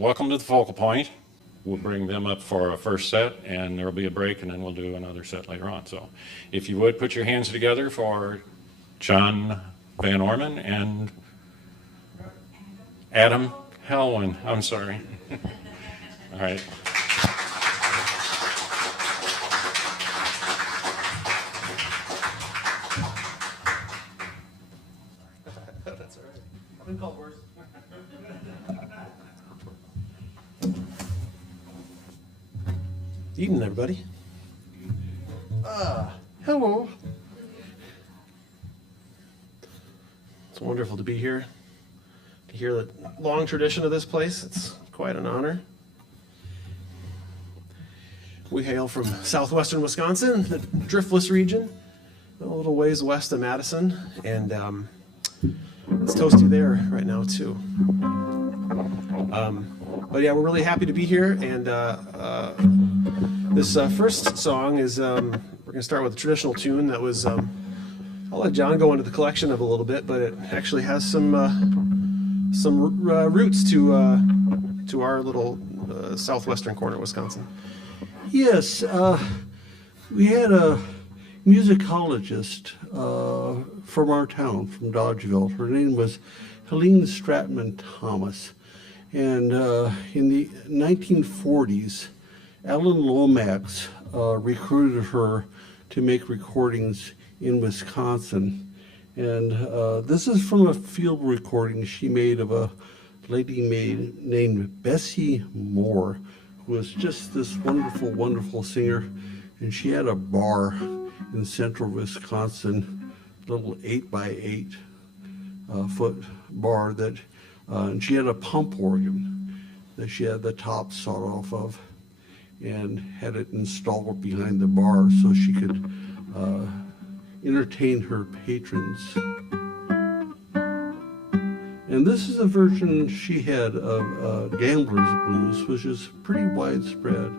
Welcome to the focal point. We'll bring them up for a first set, and there'll be a break, and then we'll do another set later on. So if you would, put your hands together for John Van Orman and Adam Helwin. I'm sorry. All right. That's all right. I've been called worse. Evening, everybody. Hello. It's wonderful to be here, to hear the long tradition of this place. It's quite an honor. We hail from southwestern Wisconsin, the driftless region, a little ways west of Madison, and it's toasty there right now too. But yeah, we're really happy to be here, and this first song is, we're going to start with a traditional tune that was, I'll let John go into the collection of a little bit, but it actually has some roots to our little southwestern corner of Wisconsin. Yes, we had a musicologist from our town, from Dodgeville. Her name was Helene Stratman Thomas. And in the 1940s, Alan Lomax recruited her to make recordings in Wisconsin. And this is from a field recording she made of a lady named Bessie Moore, who was just this wonderful, wonderful singer. And she had a bar in central Wisconsin, a little 8x8 foot bar that, and she had a pump organ that she had the top sawed off of and had it installed behind the bar so she could entertain her patrons. And this is a version she had of Gambler's Blues, which is pretty widespread.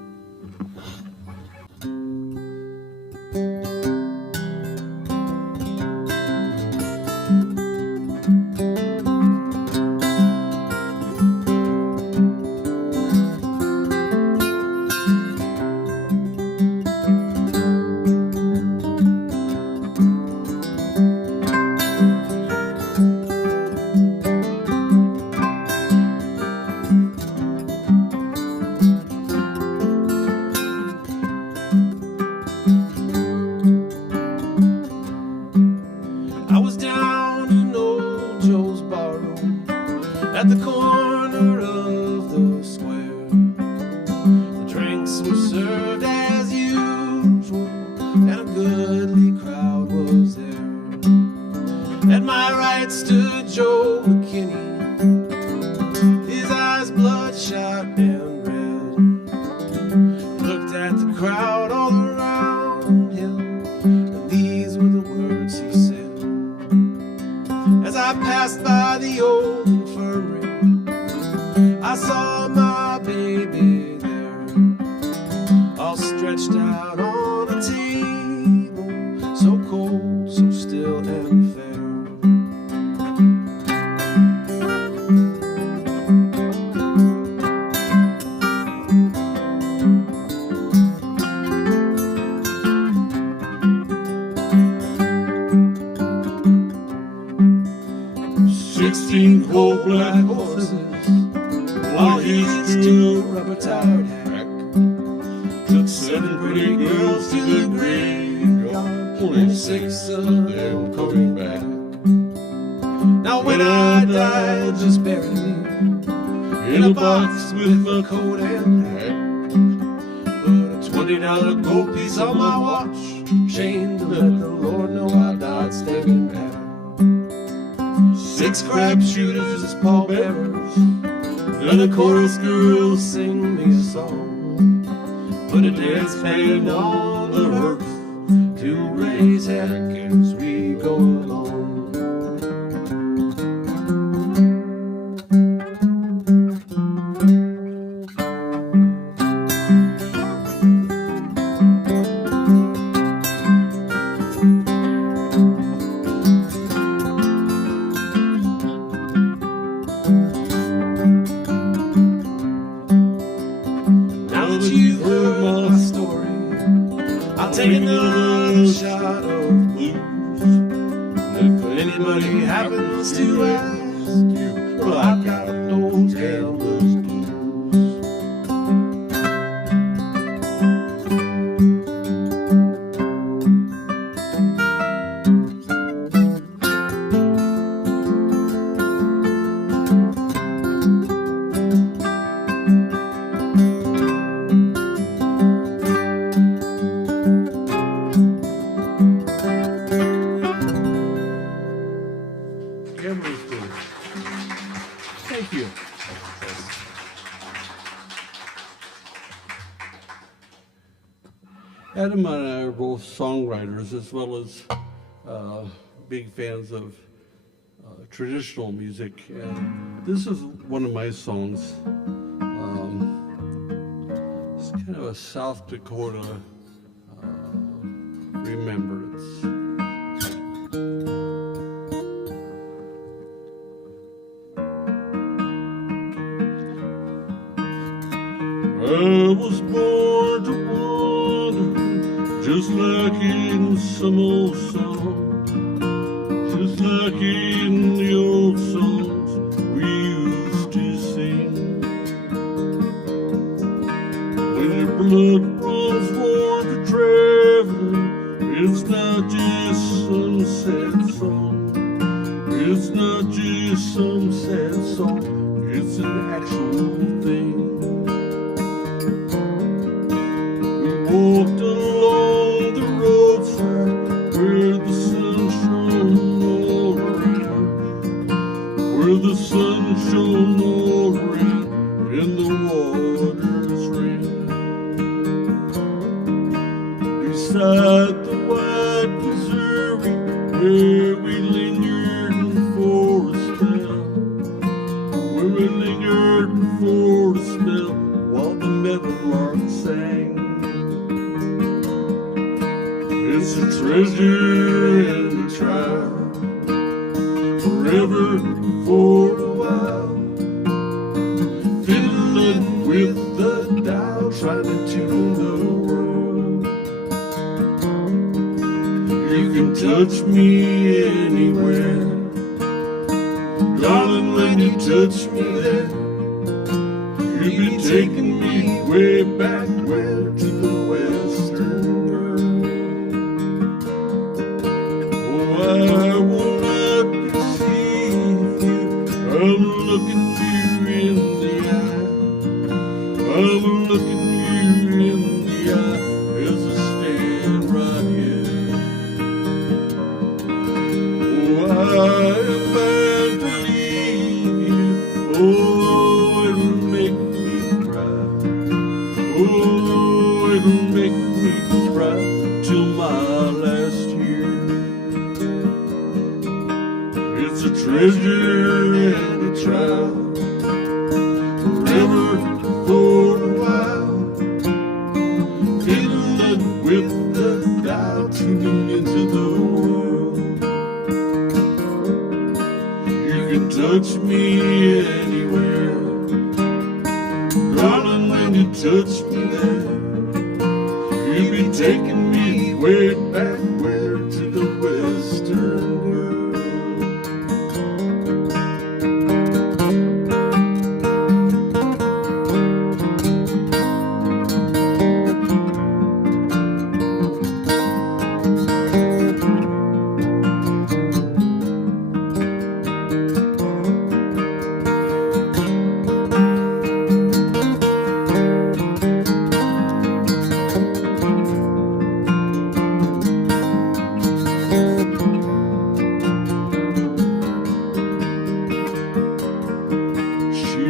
that you've heard my story, I'll take another shot of blues. If anybody happens to ask you, well, I've got those gambler's blues. Gambler's blues. Thank you. Adam and I are both songwriters as well as big fans of traditional music. And this is one of my songs. It's kind of a South Dakota remembrance. I was born to wander, just like in some old song, just like in the old songs we used to sing. When your blood runs warm to traveling, it's not just some sad song, it's not just some sad song, it's an actual thing. Walked along the roadside where the sun shone all around, where the sun shone all around and the waters ran. Beside the white Missouri where we lingered for a spell, where we lingered for a spell while the meadowlark sang. It's a treasure and a trial, forever for a while. Fiddling with the dial, trying to tune the world. You can touch me anywhere, darling, when you touch me there, you'll be taking me way back where, to the western girl. I will not deceive you, I'm looking you in the eye, I'm looking you in the eye as I stand right here. Oh, I am bound to leave you, oh, it'll make me cry, oh, it'll make me cry till my last year. It's a treasure and a trial, forever for a while. Fiddling with the dial, tuning into the world. You can touch me anywhere, darling, when you touch me there, you'll be taking me way back where, to the western girl.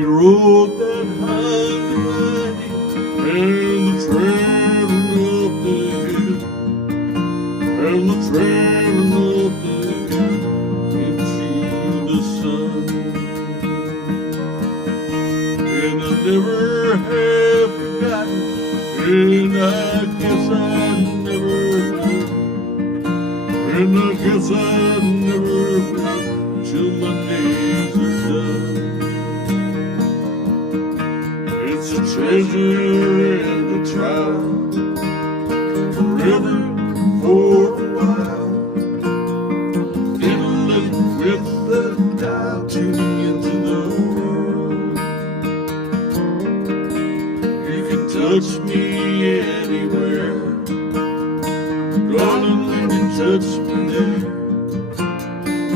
Rode that high and the traveling up the hill, and the traveling up the hill into the sun. And I never have forgotten, and I guess I never will, and I guess I never will till my days are done. It's a treasure river for a while, fiddling with the dial, tuning into the world. You can touch me anywhere, darling, when you touch me there,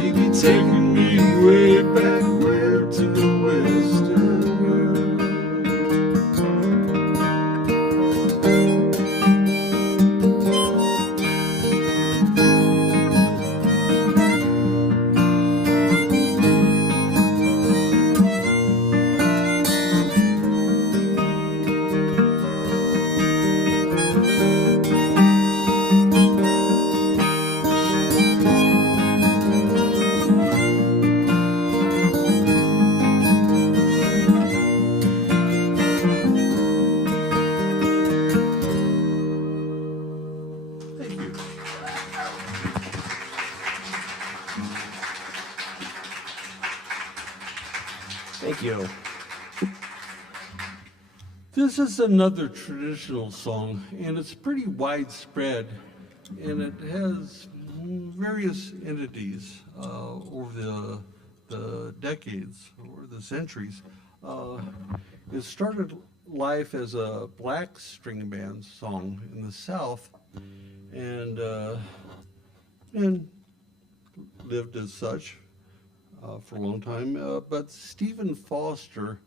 you be taking me way back where, to the western world. Thank you. This is another traditional song, and it's pretty widespread, and it has various entities over the decades or the centuries. It started life as a black string band song in the South, and lived as such for a long time. But Stephen Foster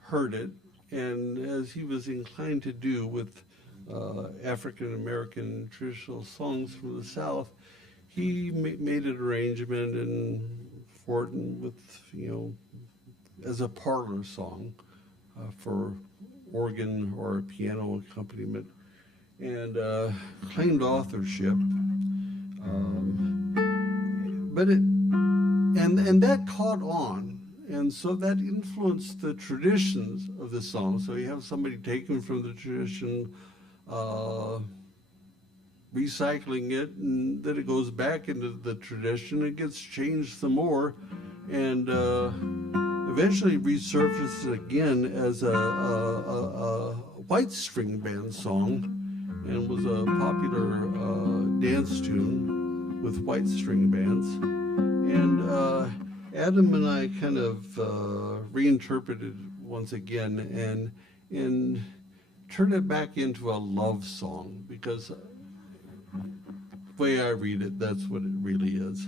heard it, and as he was inclined to do with African American traditional songs from the South, he made an arrangement for it, and with, you know, as a parlor song for organ or piano accompaniment, and claimed authorship. But that caught on, and so that influenced the traditions of the song. So you have somebody taken from the tradition, recycling it, and then it goes back into the tradition. It gets changed some more, and eventually resurfaces again as a white string band song, and was a popular dance tune with white string bands. And Adam and I kind of reinterpreted once again and turned it back into a love song, because the way I read it, that's what it really is.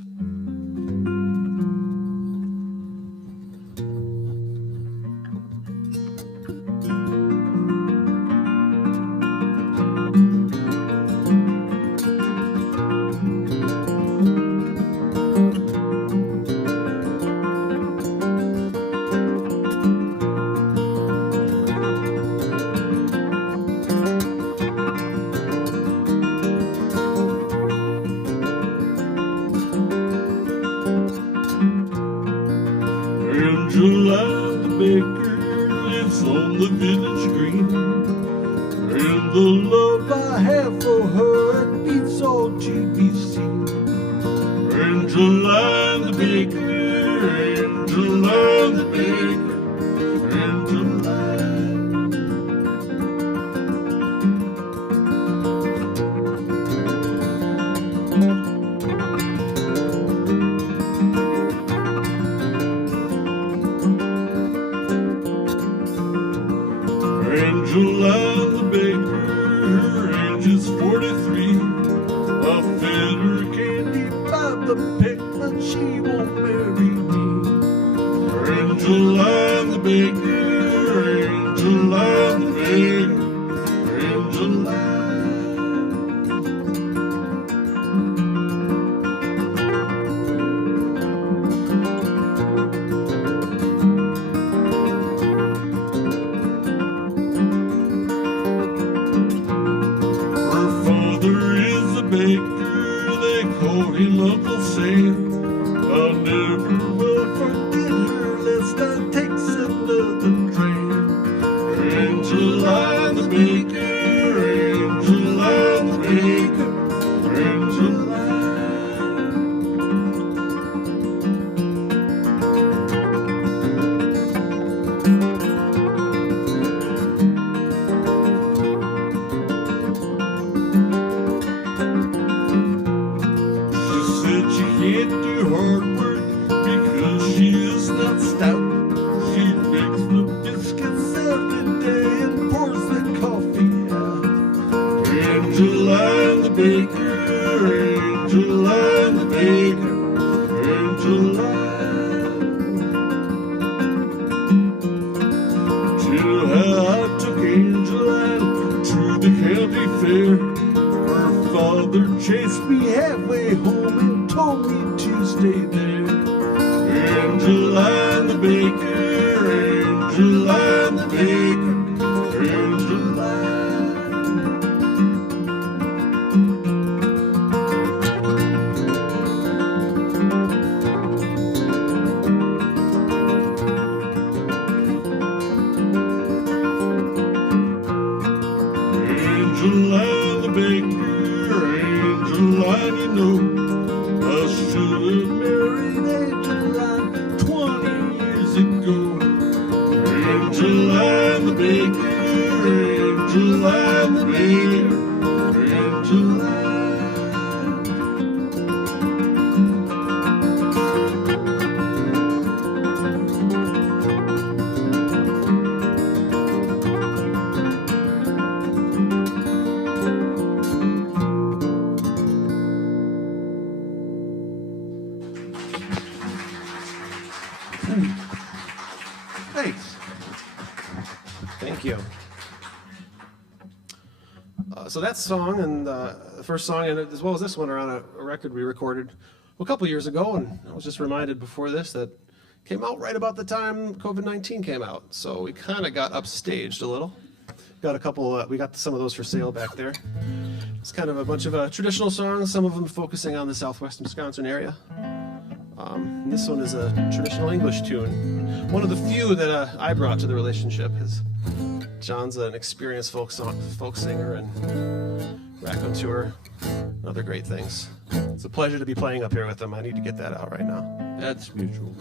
Angel and the baker, angel and the baker, angel and. Till I took Angel Ann to the county fair. Her father chased me halfway home and told me to stay there. Angel and the baker, angel and the baker, angel and. Angel and the baker, angel and you know I should have married Angel and 20 years ago. Angel and the baker, angel and the baker, angel and. Thanks. Thank you. So that song and the first song, and as well as this one, are on a record we recorded a couple years ago, and I was just reminded before this that came out right about the time COVID-19 came out. So we kind of got upstaged a little. Got a couple. We got some of those for sale back there. It's kind of a bunch of traditional songs, some of them focusing on the southwestern Wisconsin area. This one is a traditional English tune. One of the few that I brought to the relationship is John's an experienced folk singer and raconteur and other great things. It's a pleasure to be playing up here with him. I need to get that out right now. That's mutual.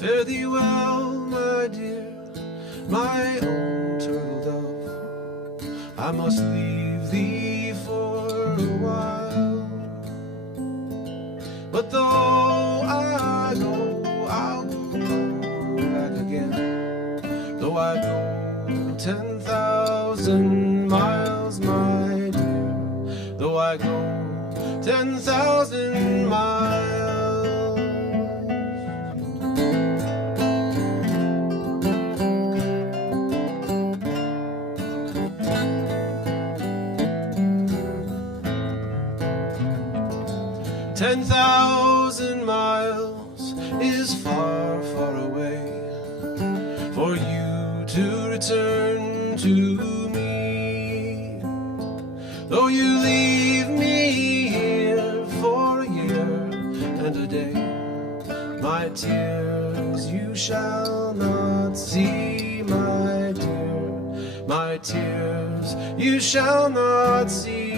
Fare thee well, my dear, my own turtle dove. I must leave thee for a while. But though I go, I'll go back again. Though I go 10,000 miles, my dear. Though I go 10,000 miles. 10,000 miles is far, far away for you to return to me. Though you leave me here for a year and a day, my tears you shall not see, my dear. My tears you shall not see.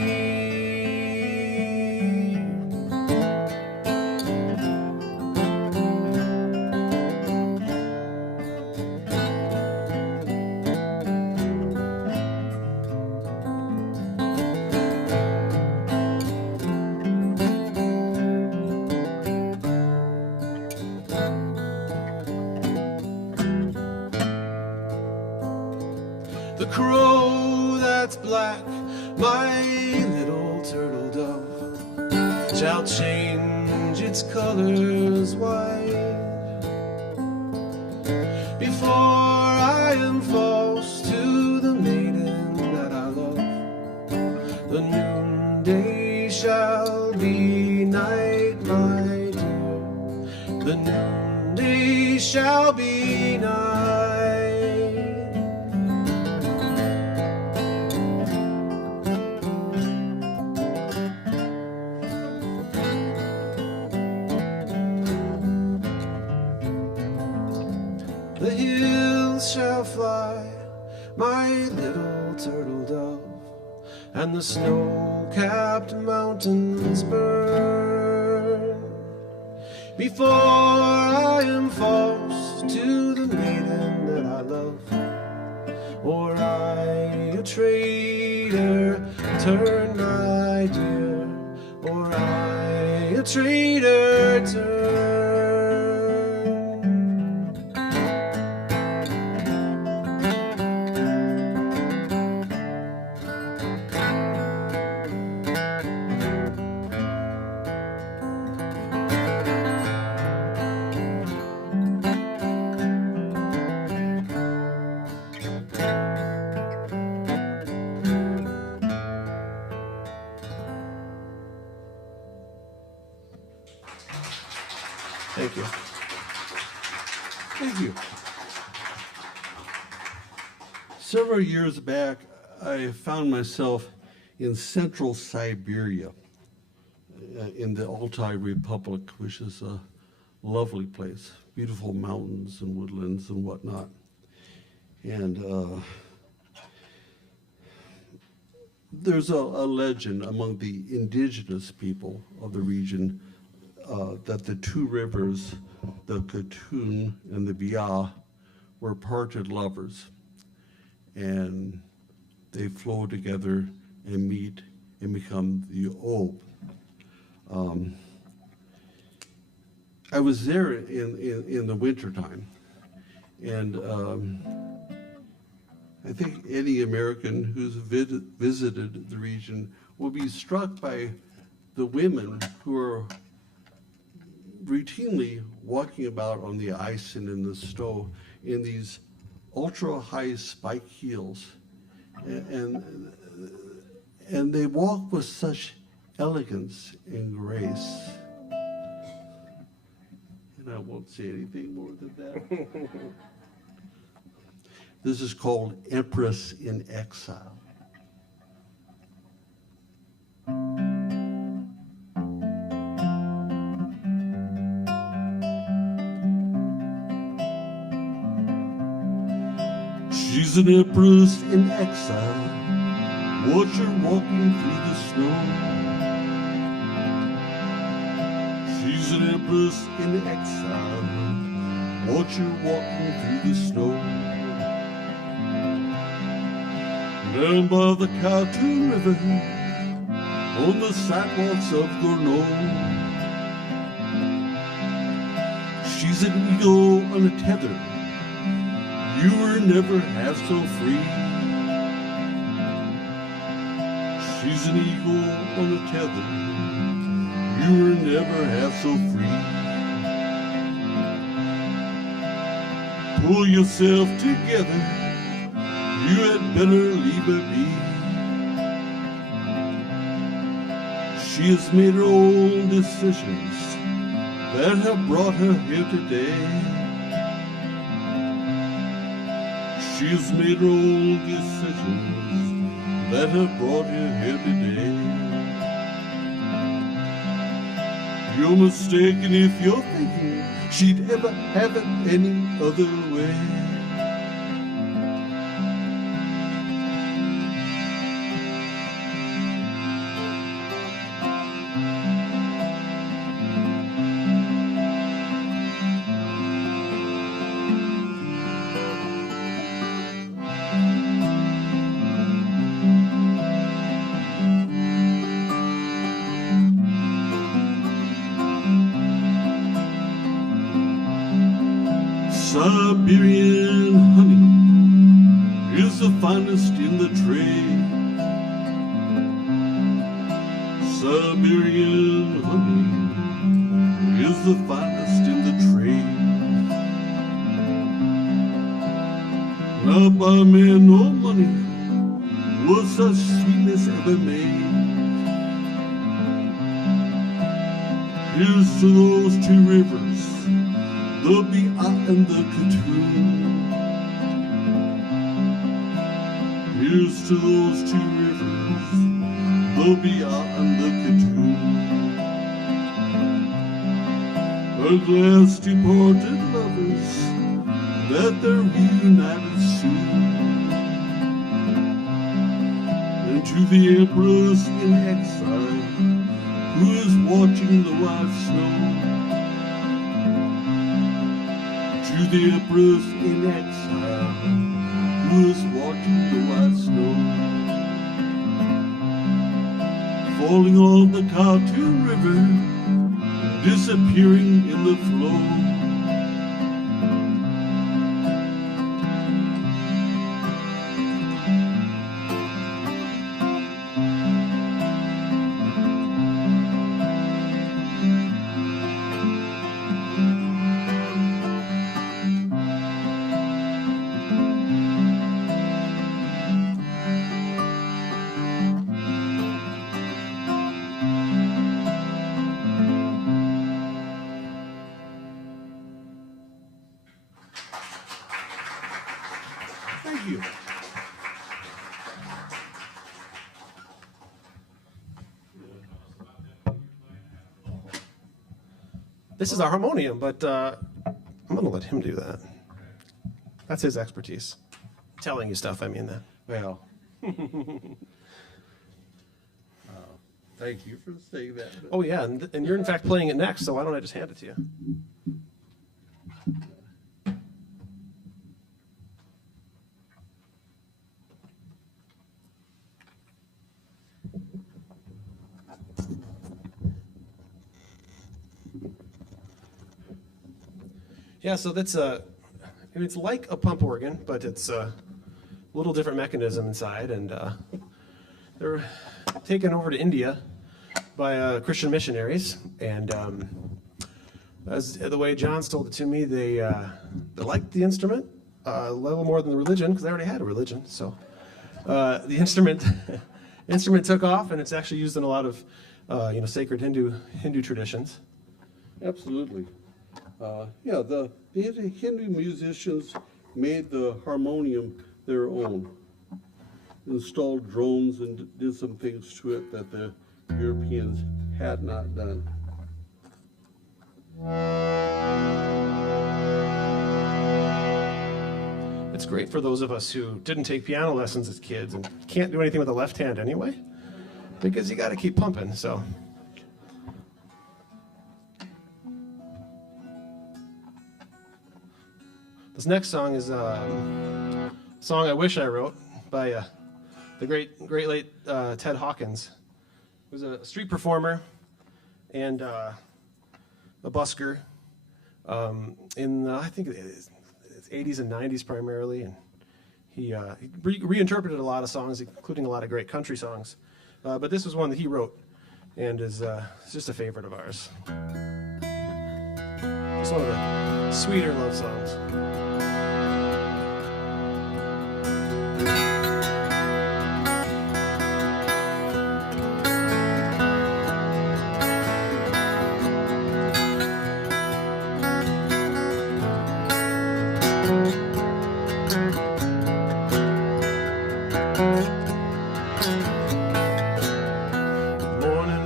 The crow that's black, my little turtle dove, shall change its colors white before I am false to the maiden that I love. The noonday shall be night, my dear. The noonday shall be night. The hills shall fly, my little turtle dove, and the snow-capped mountains burn. before I am false to the maiden that I love. Or I, a traitor, turn my dear, or I, a traitor, turn. Thank you. Thank you. Several years back, I found myself in central Siberia, in the Altai Republic, which is a lovely place, beautiful mountains and woodlands and whatnot. And there's a legend among the indigenous people of the region that the two rivers, the Katun and the Bia, were parted lovers. And they flow together and meet and become the Ob. I was there in the wintertime, and I think any American who's visited the region will be struck by the women who are routinely walking about on the ice and in the snow in these ultra-high spike heels, and they walk with such elegance and grace. And I won't say anything more than that. This is called Empress in Exile. She's an empress in exile, watch her walking through the snow. She's an empress in exile, watch her walking through the snow. Down by the Katun River, on the sidewalks of Gorno, she's an eagle on a tether. You were never half so free. She's an eagle on a tether. You were never half so free. Pull yourself together. You had better leave her be. She has made her own decisions that have brought her here today. She has made her own decisions that have brought her here today. You're mistaken if you're thinking she'd ever have it any other way. Siberian honey is the finest in the trade. Siberian honey is the finest in the trade. Not by man nor money was such sweetness ever made. Here's to those two rivers, the Bia and the Katun. Here's to those two rivers, the Bia and the Katun. At last departed lovers, that they're reunited soon. And to the Empress in exile, who is watching the white snow, to the Empress in exile, was watching the white snow falling on the Cartoon River, disappearing in the flow. Thank you. This is our harmonium, but I'm going to let him do that. That's his expertise. Telling you stuff, I mean that. Well, thank you for saying that. Oh, yeah, and you're in fact playing it next, so why don't I just hand it to you? Yeah, so that's it's like a pump organ, but it's a little different mechanism inside, and they were taken over to India by Christian missionaries, and as the way John's told it to me, they liked the instrument a little more than the religion, because they already had a religion. So the instrument took off, and it's actually used in a lot of sacred Hindu traditions. Absolutely. Yeah, the Hindu musicians made the harmonium their own, installed drones and did some things to it that the Europeans had not done. It's great for those of us who didn't take piano lessons as kids and can't do anything with the left hand anyway, because you got to keep pumping, so. This next song is a song I wish I wrote by the great late Ted Hawkins, who was a street performer and a busker in I think it's 80s and 90s primarily, and he reinterpreted a lot of songs, including a lot of great country songs. But this was one that he wrote, and is just a favorite of ours. Just one of the sweeter love songs.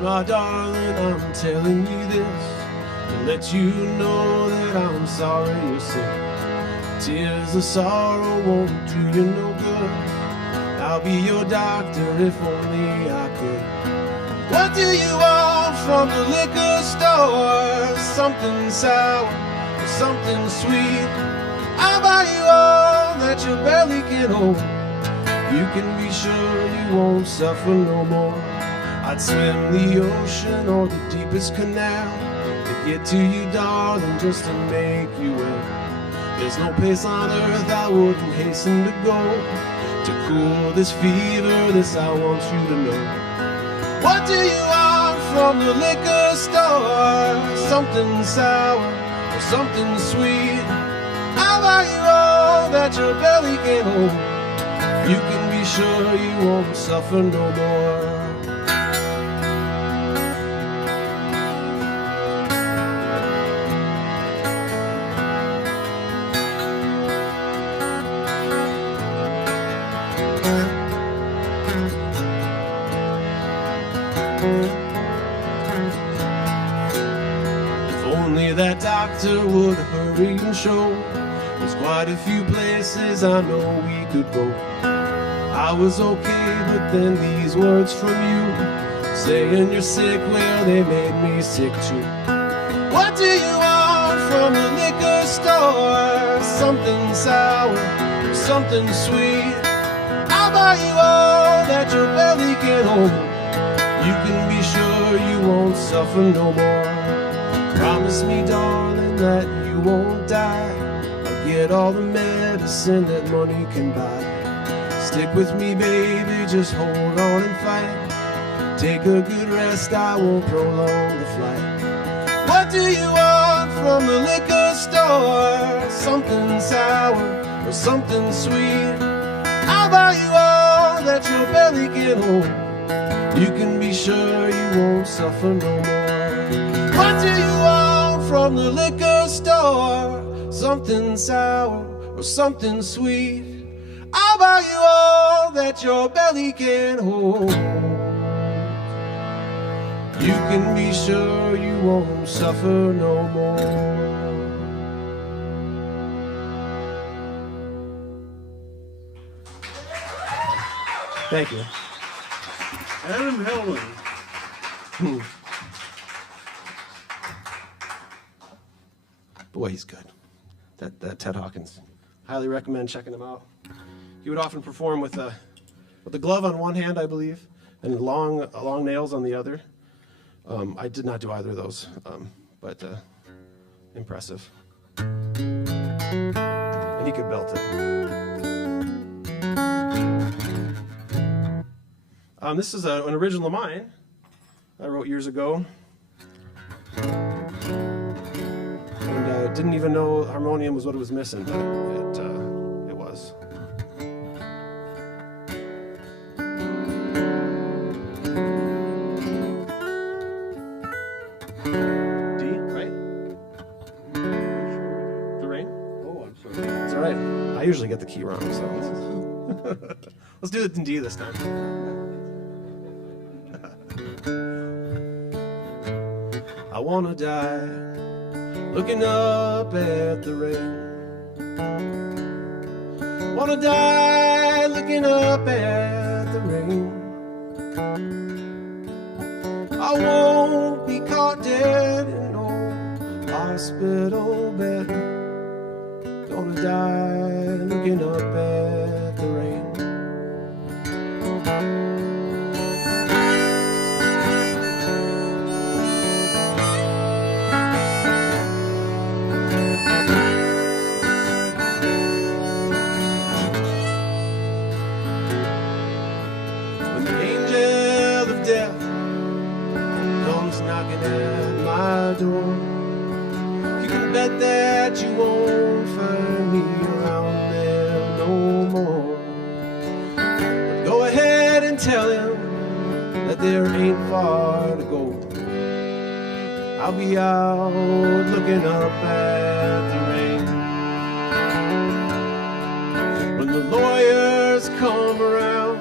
My darling, I'm telling you this to let you know that I'm sorry you're sick. Tears of sorrow won't do you no good. I'll be your doctor if only I could. What do you want from the liquor store? Something sour or something sweet? I'll buy you all that your belly can hold. You can be sure you won't suffer no more. I'd swim the ocean or the deepest canal to get to you, darling, just to make you well. There's no place on earth I wouldn't hasten to go to cool this fever, this I want you to know. What do you want from the liquor store? Something sour or something sweet? I'll buy you all that your belly can hold. You can be sure you won't suffer no more. If only that doctor would hurry and show. There's quite a few places I know we could go. I was okay, but then these words from you saying you're sick, well, they made me sick too. What do you want from the liquor store? Something sour, something sweet. I'll buy you all that your belly can hold. You can be sure you won't suffer no more. Promise me, darling, that you won't die. I'll get all the medicine that money can buy. Stick with me, baby, just hold on and fight. Take a good rest, I won't prolong the flight. What do you want from the liquor store? Something sour or something sweet? I'll buy you all that your belly can hold. You can be sure you won't suffer no more. What do you want from the liquor store? Something sour or something sweet? I'll buy you all that your belly can hold. You can be sure you won't suffer no more. Thank you. Adam Helwin. Boy, he's good. That Ted Hawkins. Highly recommend checking him out. He would often perform with a glove on one hand, I believe, and long nails on the other. I did not do either of those, but impressive. And he could belt it. This is an original of mine I wrote years ago. And didn't even know harmonium was what it was missing, but it was. D, right? The rain? Oh, I'm sorry. It's all right. I usually get the key wrong, so let's do it in D this time. I wanna die looking up at the rain. Wanna die looking up at the rain. I won't be caught dead in no hospital bed. Gonna die looking up at the rain. Door. You can bet that you won't find me around there no more. But go ahead and tell him that there ain't far to go. I'll be out looking up at the rain. When the lawyers come around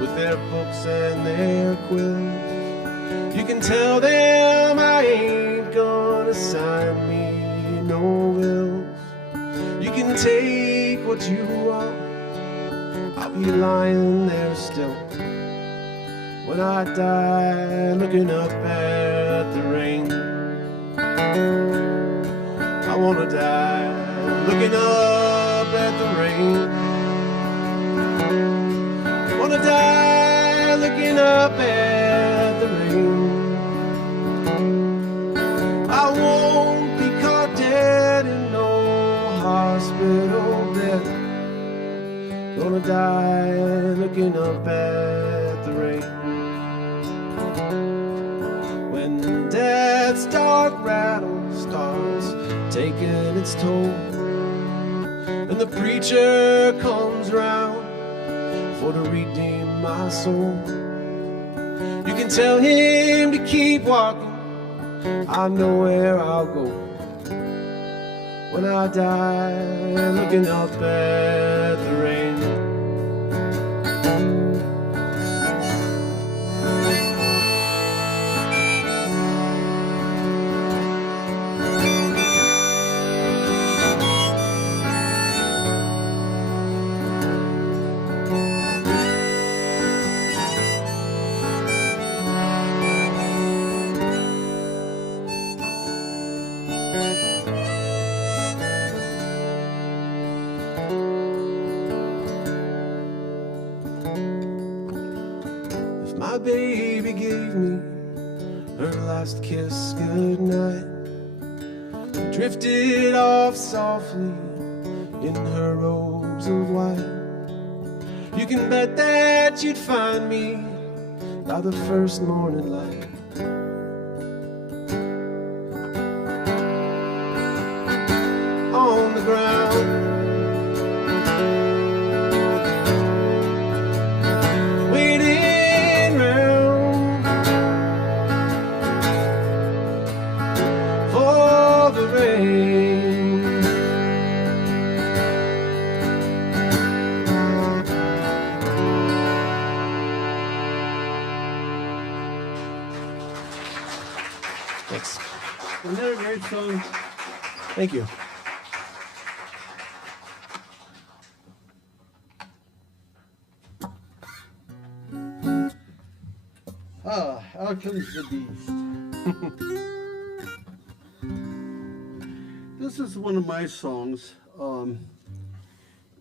with their books and their quills, you can tell them I ain't gonna sign me no wills. You can take what you want, I'll be lying there still. When I die looking up at the rain. I wanna die looking up at the rain. I wanna die looking up at the rain. I won't be caught dead in no hospital bed. Gonna die looking up at the rain. When death's dark rattle starts taking its toll, and the preacher comes round for to redeem my soul, you can tell him to keep walking, I know where I'll go. When I die looking up at the rain. baby gave me her last kiss goodnight. Drifted off softly in her robes of white. You can bet that you'd find me by the first morning light. On the ground, waiting round for the rain. Thanks. Isn't that a great song? Thank you. Out comes the beast. This is one of my songs. And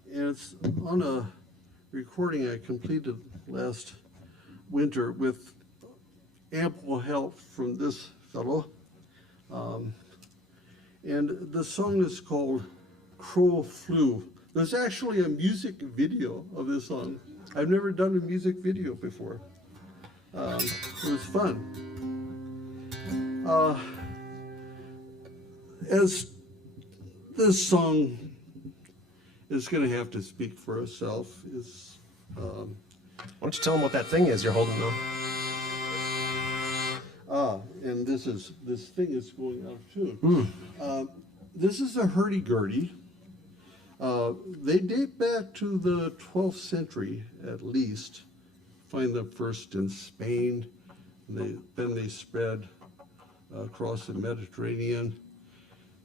it's on a recording I completed last winter with ample help from this fellow. And the song is called Crow Flew. There's actually a music video of this song. I've never done a music video before. It was fun. As this song is going to have to speak for itself, Why don't you tell them what that thing is you're holding though? and this thing is going out too. This is a hurdy-gurdy. They date back to the 12th century at least. Find them first in Spain, and then they spread across the Mediterranean.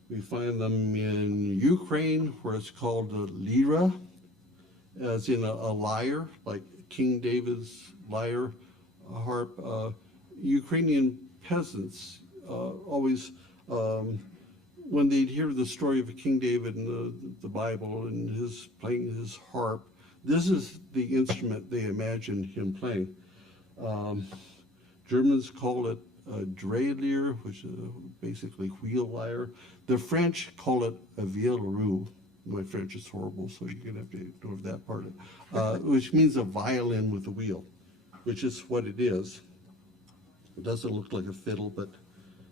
We find them in Ukraine, where it's called a lyra, as in a lyre, like King David's lyre, a harp. Ukrainian peasants always, when they'd hear the story of King David in the Bible and his playing his harp, this is the instrument they imagined him playing. Germans call it a drehlyre, which is basically wheel lyre. The French call it a violon. My French is horrible, so you're gonna have to ignore that part, which means a violin with a wheel, which is what it is. It doesn't look like a fiddle, but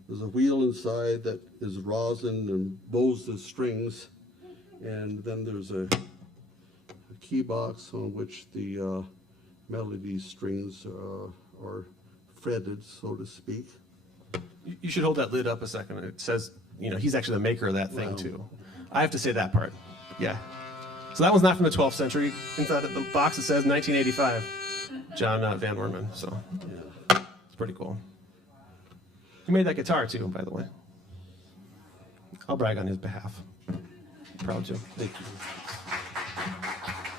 there's a wheel inside that is rosin and bows the strings, and then there's a key box on which the melody strings are fretted, so to speak. You should hold that lid up a second. It says, he's actually the maker of that thing too. I have to say that part. Yeah. So that one's not from the 12th century. Inside of the box it says 1985, John Van Orman. So yeah, it's pretty cool. He made that guitar too, by the way. I'll brag on his behalf. Proud to. Thank you.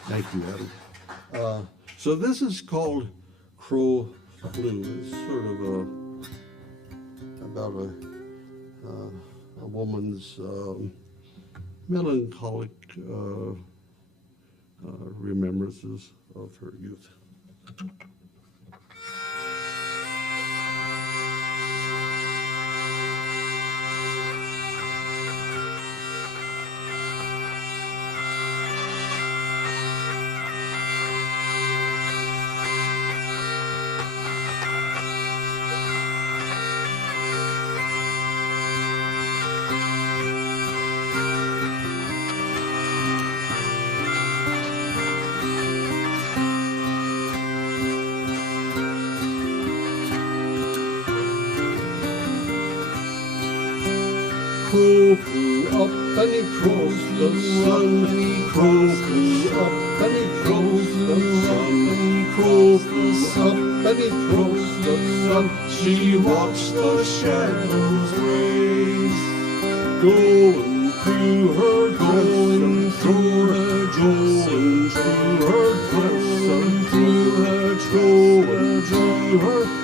Thank you, Adam. So this is called Crow Flew. It's sort of about a woman's melancholic remembrances of her youth. Crow flew up and he crossed the sun. Crow flew up and he crossed the sun. Crow flew up and he crossed the sun. She watched the shadows race, going through her dress and through her dress and through her dress and through her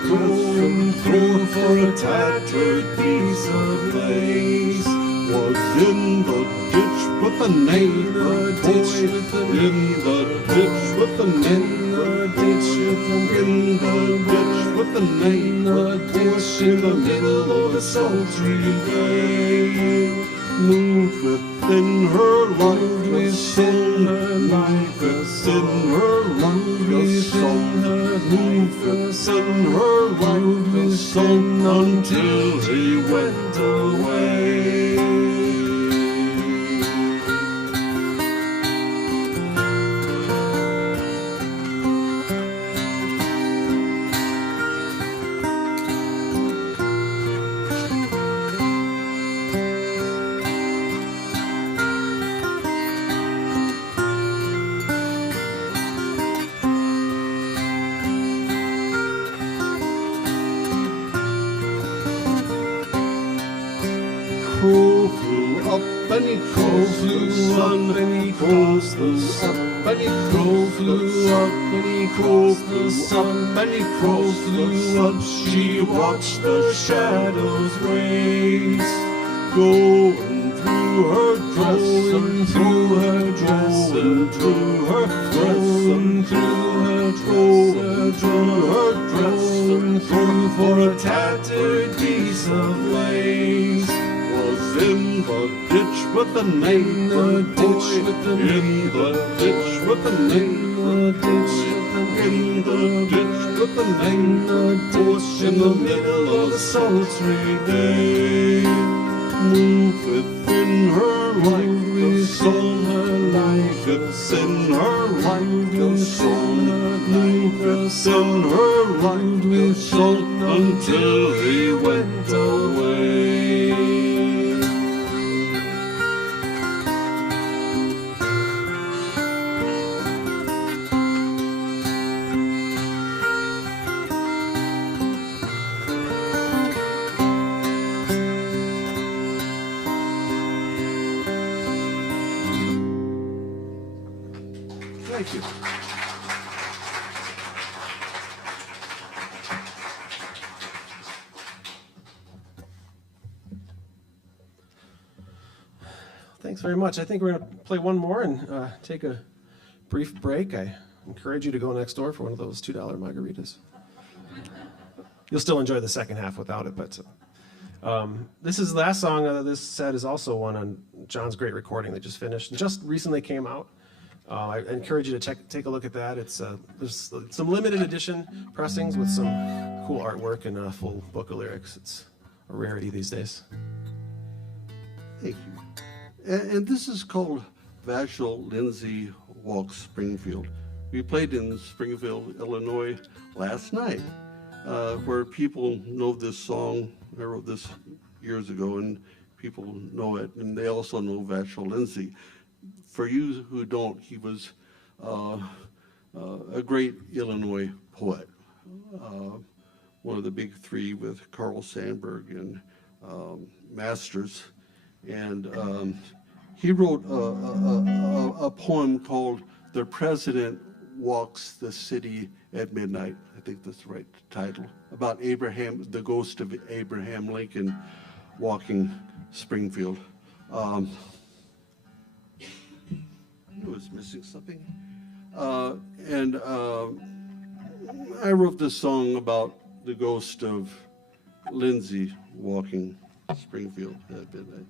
dress and through for a tattered piece of lace. was in the ditch with the neighbor boy. In the ditch with the neighbor ditch. In the ditch with the neighbor ditch. In the middle of a sultry day. Moved within her life, within her life, within her life, within her moved within her life, within until he went away. Crow flew up and he crow flew up and he crows the sun and he crow flew up and he crows the sun and he crow flew up. She watched the shadows race going through her dress and through her dress and through her dress and through her dress and through her dress and through for a tattered piece of lace. In the ditch with the neighbor boy. In the ditch with the neighbor ditch. In the ditch with the neighbor ditch. In the middle of the sultry day. Moved within her life, within her life, within her life, within her life, within her life, within until he went away. Thank you. Thanks very much. I think we're going to play one more and take a brief break. I encourage you to go next door for one of those $2 margaritas. You'll still enjoy the second half without it, but this is the last song. This set is also one on John's great recording that just finished and just recently came out. I encourage you to take a look at that. It's there's some limited edition pressings with some cool artwork and a full book of lyrics. It's a rarity these days. Thank you. And this is called Vachel Lindsay Walks Springfield. We played in Springfield, Illinois last night, where people know this song. I wrote this years ago, and people know it, and they also know Vachel Lindsay. For you who don't, he was a great Illinois poet, one of the big three with Carl Sandburg and Masters. And he wrote a poem called "The President Walks the City at Midnight." I think that's the right title, about Abraham, the ghost of Abraham Lincoln walking Springfield. I was missing something. And I wrote this song about the ghost of Lindsay walking Springfield at midnight.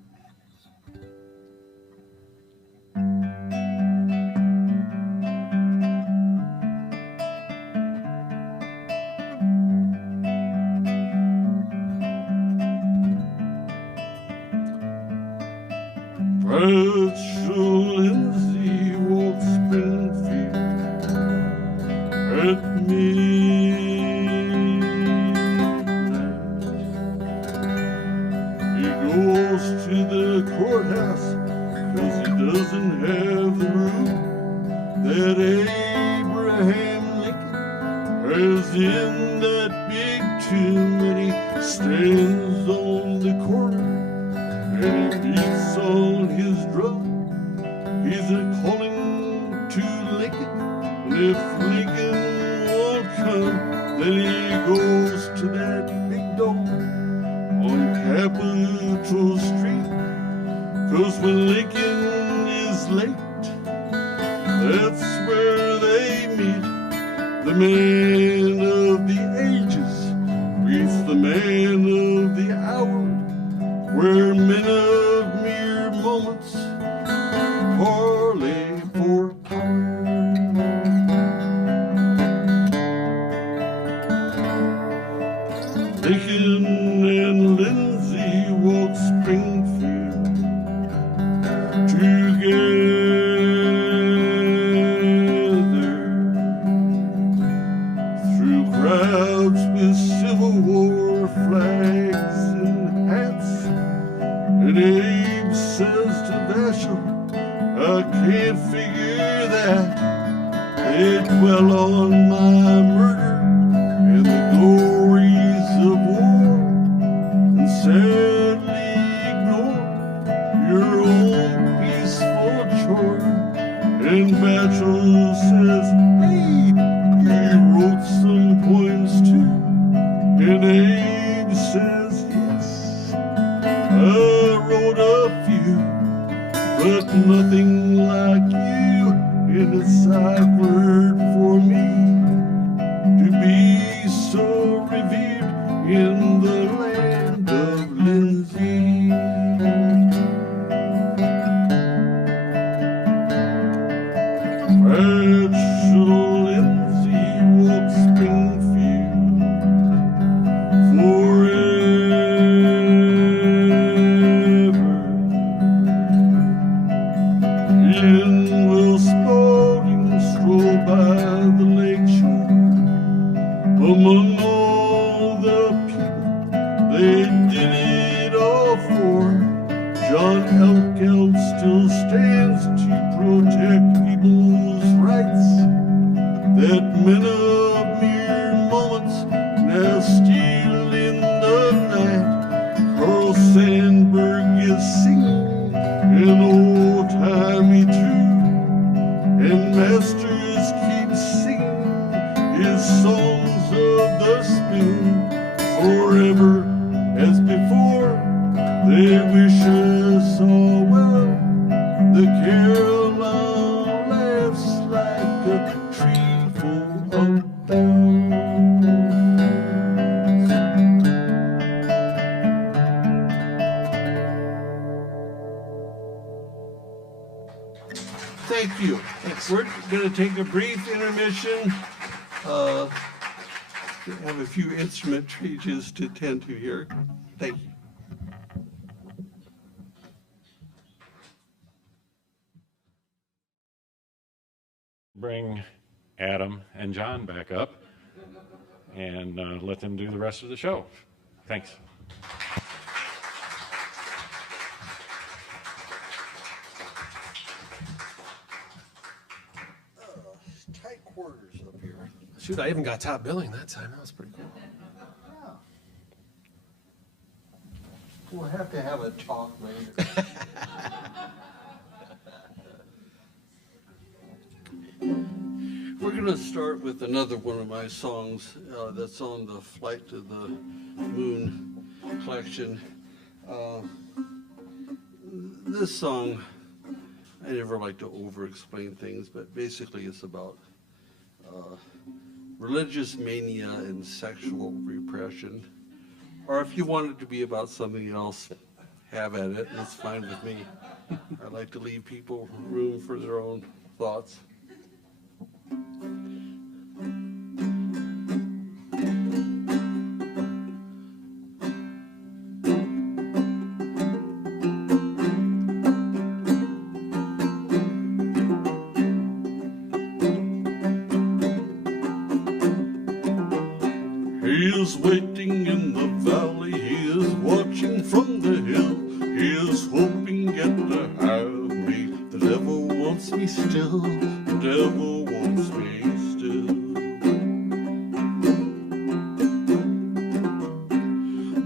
Vachel Lindsay walks Springfield at midnight. He goes to the courthouse 'cause he doesn't have the room that Abraham Lincoln has in that big tomb, and he stands on the corner and he beats on his drum. He's a-calling to Lincoln, and if Lincoln won't come, then he goes to that big dome on Capitol Street, 'Cause when Lincoln is late, that's where they meet. The man of the ages meets the man of the hour, where men of mere moments parley for power. Lincoln and Lindsay walk Springfield together through crowds with Civil War flags and hats. And Abe says to Vashel, I can't figure that. They dwell on my murder and the glories of war, and sadly ignore your own peaceful chore. And Vashel says, hey, he wrote some poems too. And Abe says, yes, I wrote a few, but nothing like you. And it's awkward for me to be so revered in the land of Lindsay. Rachel Lindsay walks Springfield forever. In Will Spalding stroll by the lake shore among all the people they did it all for. John Elkeld still stands to protect people's rights, that men of mere moments now steal in the night. Carl Sandburg is singing an old-timey tune, and Masters keep singing his songs of the spoon. Forever as before, they wish us all well. The Caroline laughs like a tree full of bells. Thank you. We're going to take a brief intermission. We have a few instrument changes to tend to here. Thank you. Bring Adam and John back up and let them do the rest of the show. Thanks. Tight quarters up here. Shoot, I even got top billing that time. That was pretty cool. We'll have to have a talk later. We're going to start with another one of my songs that's on the Flight to the Moon collection. This song, I never like to over-explain things, but basically it's about religious mania and sexual repression. Or if you want it to be about something else, have at it. That's fine with me. I like to leave people room for their own thoughts. He is waiting in the valley, he is watching from the hill, he is hoping yet to have me. The devil wants me still, the devil wants me still.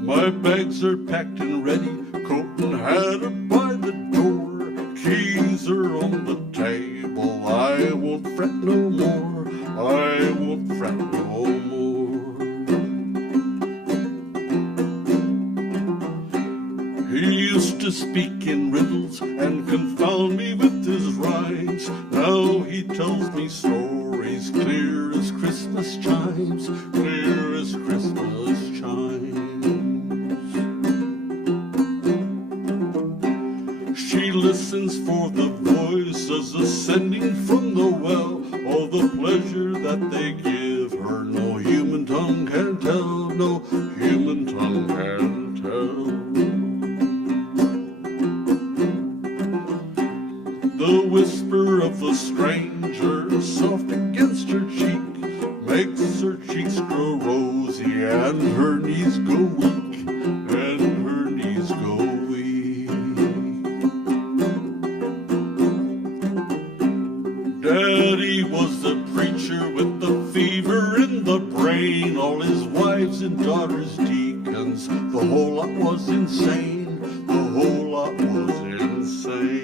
My bags are packed and ready, coat and hat are by the door, keys are on the table, I won't fret no more, I won't fret no more. He used to speak in riddles and confound me with his rhymes. Now he tells me stories clear as Christmas chimes, clear as Christmas chimes. She listens for the voices ascending from the well, all the pleasure that they give her. No human tongue can tell, no human tongue can tell. The whisper of the stranger soft against her cheek makes her cheeks grow rosy and her knees go weak, and her knees go weak. Daddy was the preacher with the fever in the brain, all his wives and daughters deacons. The whole lot was insane, the whole lot was insane.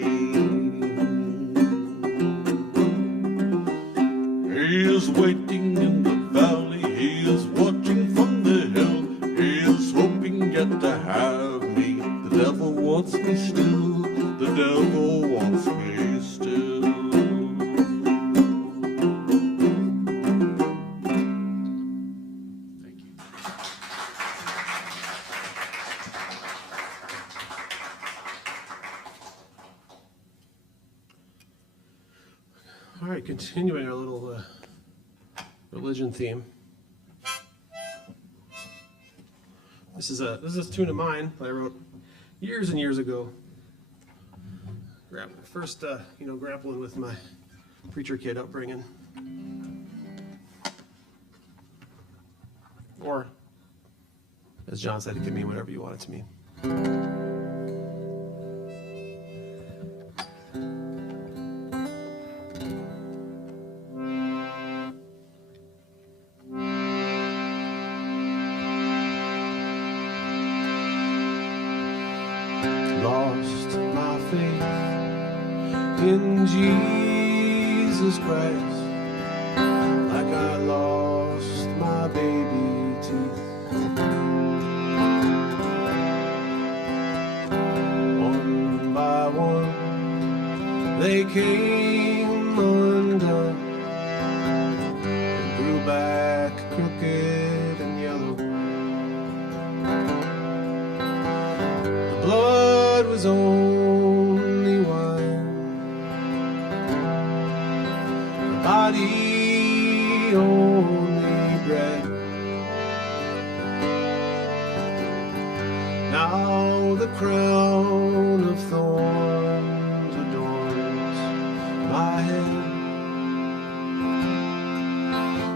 He is waiting in the valley, he is watching from the hill, he is hoping yet to have me. The devil wants me still, the devil wants me still. Thank you. All right, continuing our little religion theme. This is a tune of mine that I wrote years and years ago. First, grappling with my preacher kid upbringing, or as John said, it can mean whatever you want it to mean. Lost my faith in Jesus Christ, like I lost my baby teeth. One by one, they came undone and grew back crooked and yellow. The blood was only wine, the body only bread. Now the crown of thorns adorns my head.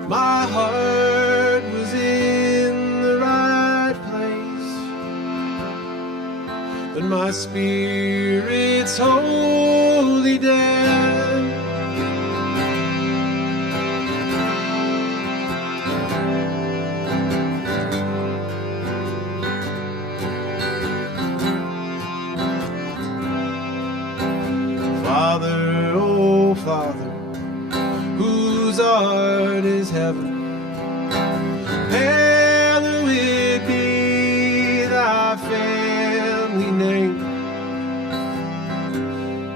My heart was in the right place, but my spirit's wholly dead. Father, oh Father, whose art is heaven, hallowed be thy family name.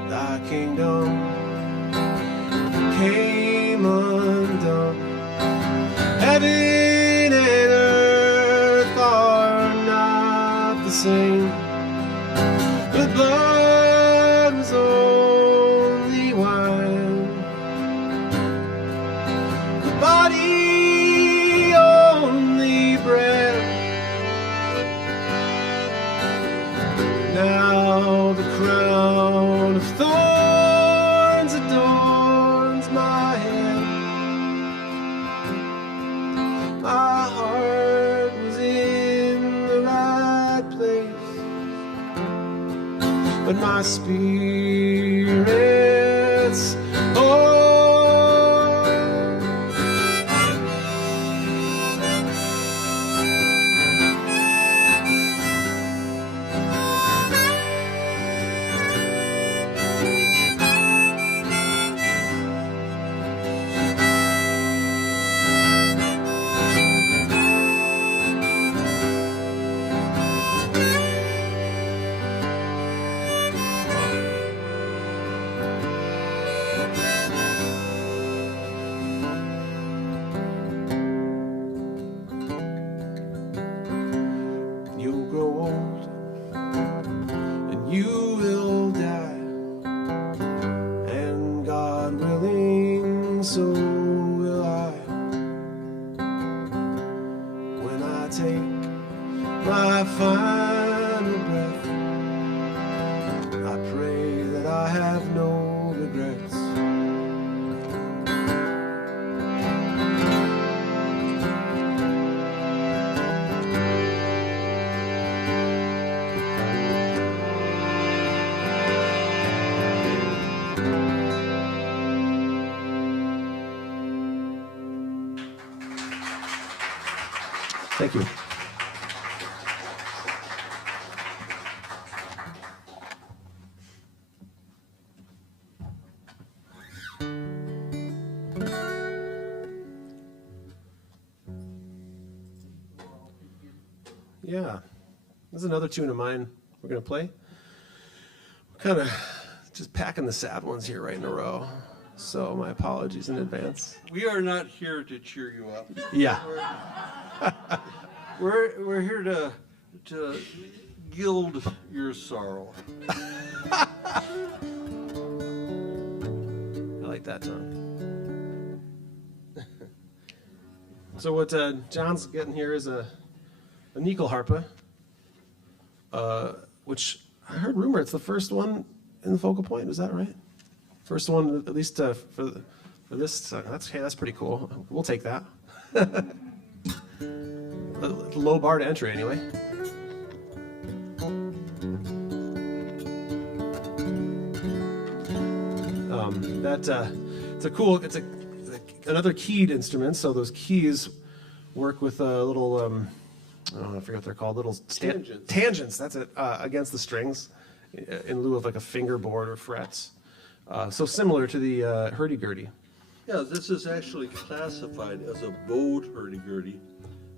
Thy kingdom came undone. Heaven and earth are not the same. The blood was only wine, the body only bread. Now the crown of thorns adorns my head. My heart was in the right place, but my spirit's you will die, and God willing, so will I. When I take my final breath, I pray that I have no regrets. Thank you. Yeah, this is another tune of mine we're going to play. We're kind of just packing the sad ones here right in a row, so my apologies in advance. We are not here to cheer you up. Yeah. We're here to gild your sorrow. I like that, John. So what John's getting here is a nyckelharpa, which I heard rumor it's the first one in the focal point. Is that right? First one, at least for this. That's pretty cool. We'll take that. Low bar to entry, anyway. It's another keyed instrument. So those keys work with a little I forget what they're called, little Tangents. Tangents, that's it, against the strings in lieu of like a fingerboard or frets. So similar to the hurdy-gurdy. Yeah, this is actually classified as a bowed hurdy-gurdy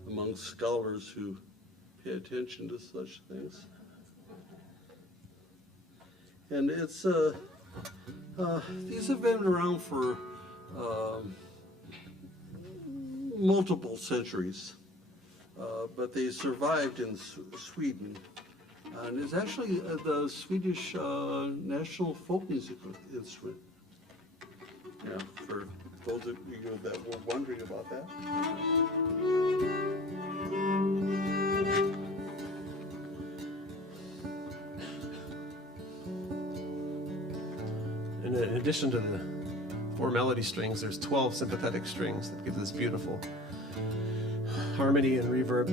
among scholars who pay attention to such things. And it's these have been around for multiple centuries, but they survived in Sweden. And it's actually the Swedish national folk musical instrument. Yeah, for those of you that were wondering about that. And in addition to the 4 melody strings, there's 12 sympathetic strings that give this beautiful harmony and reverb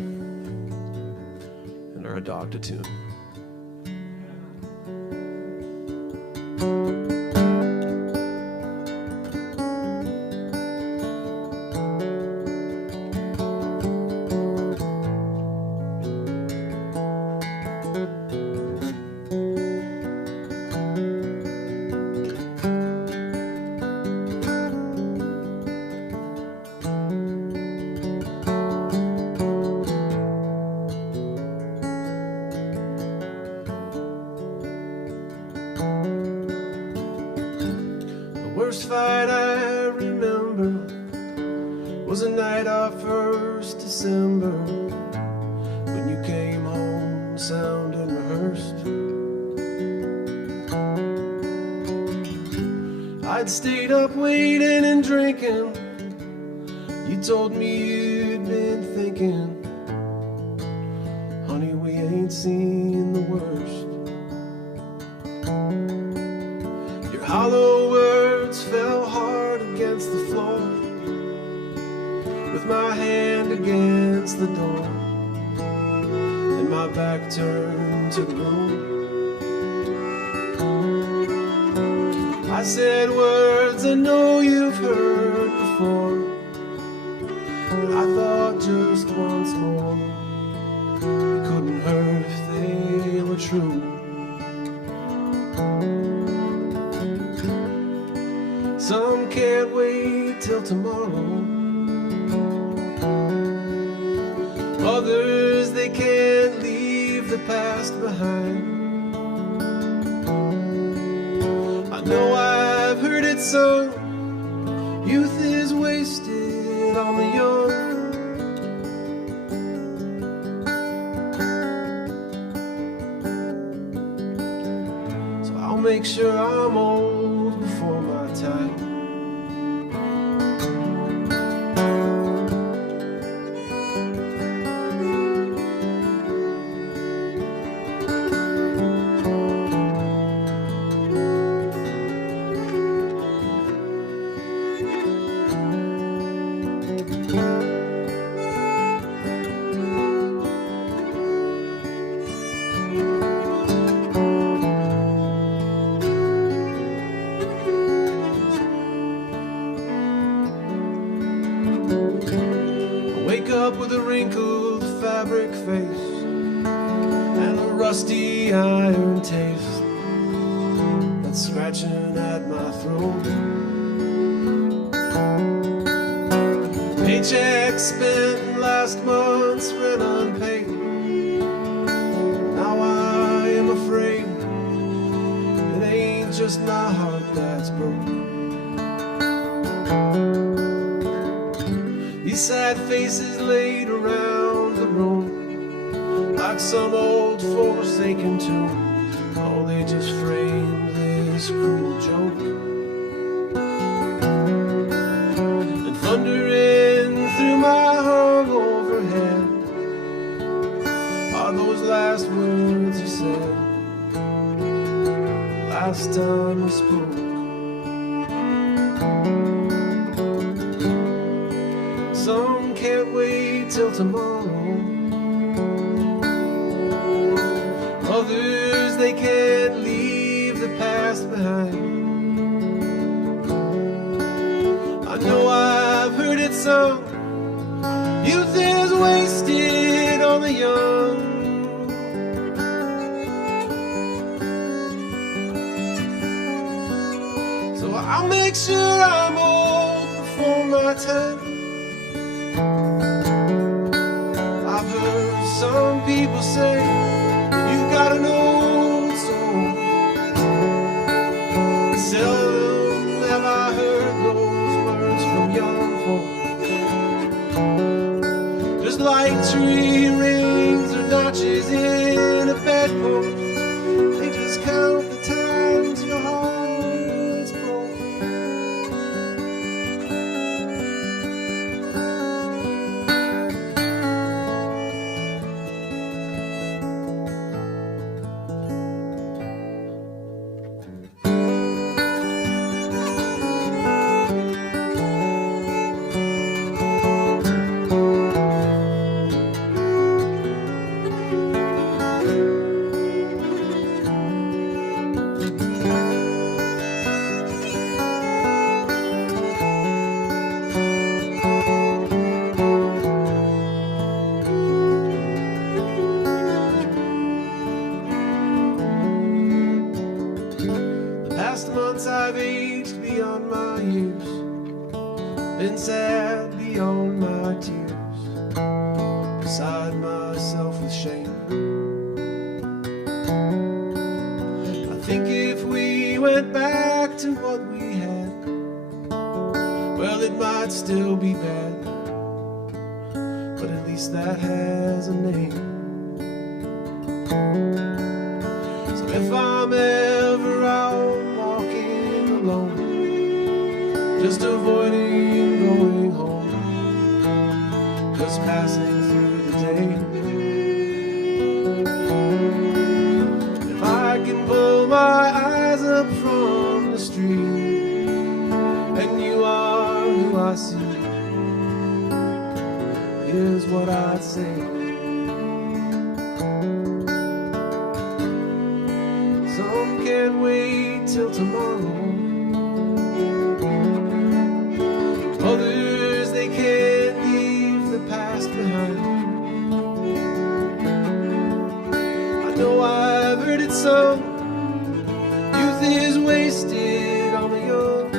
and are a dog to tune. First fight I remember was a night of 1st December when you came home sounding rehearsed. I'd stayed up waiting and drinking. You told me you'd been thinking, honey, we ain't seen the worst. Your hollow words fell hard against the floor, with my hand against the door and my back turned to the room. I said words I know you've heard before, but I thought just once more it couldn't hurt if they were true. Some can't wait till tomorrow. Others, they can't leave the past behind. I know I've heard it sung, youth is wasted on the young. make sure I'm old before my time. With a wrinkled fabric face and a rusty iron taste that's scratching at my throat. Paycheck spent last month's rent unpaid. Now I am afraid it ain't just my heart that's broke. These sad faces laid around the room like some old forsaken tomb. Oh, they just framed this cruel joke. And thundering through my hungover head are those last words you said last time we spoke. Some can't wait till tomorrow. Others, they can't leave the past behind. I know I've heard it sung, youth is wasted on the young. So I'll make sure I'm old before my time. I've heard some people say you got an old soul. Seldom have I heard those words from young folk. Just like tree rings or notches in a bedpost, they just count the times your heart's broke. I've aged beyond my years, been sad beyond my tears, beside myself with shame. I think if we went back to what we had, well, it might still be bad, but at least that has a name. So if I'm ever out alone, just avoiding going home, just passing through the day. If I can pull my eyes up from the street and you are who I see, here's what I'd say. Some can't wait till tomorrow. Others, they can't leave the past behind. I know I've heard it sung, youth is wasted on the young.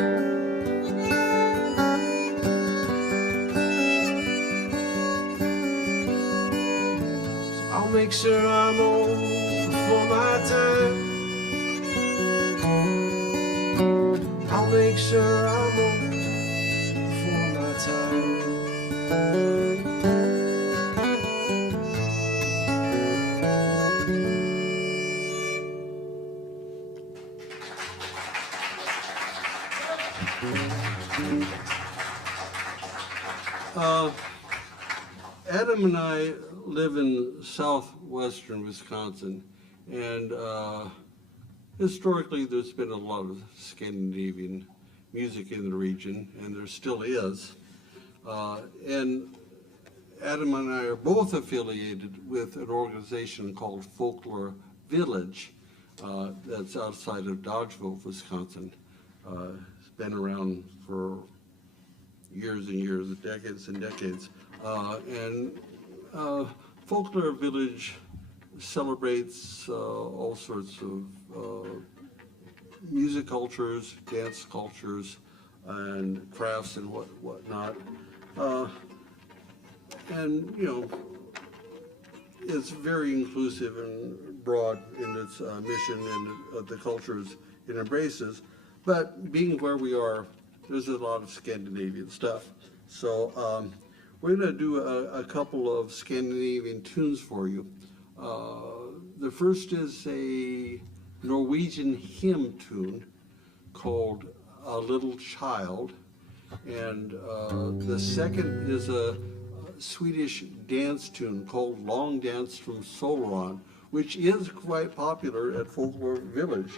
So I'll make sure I'm old before my time. I'll make sure I'm old before my time. Adam and I live in southwestern Wisconsin, and historically there's been a lot of Scandinavian music in the region, and there still is. And Adam and I are both affiliated with an organization called Folklore Village that's outside of Dodgeville, Wisconsin. It's been around for years and years, decades and decades. Folklore Village celebrates all sorts of music cultures, dance cultures, and crafts and whatnot. And, you know, it's very inclusive and broad in its mission and the cultures it embraces. But being where we are, there's a lot of Scandinavian stuff. So we're going to do a couple of Scandinavian tunes for you. The first is a Norwegian hymn tune called A Little Child. And the second is a Swedish dance tune called Long Dance from Solron, which is quite popular at Folklore Village.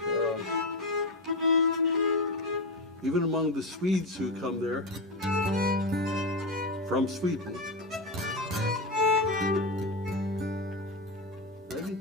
Even among the Swedes who come there from Sweden. Ready?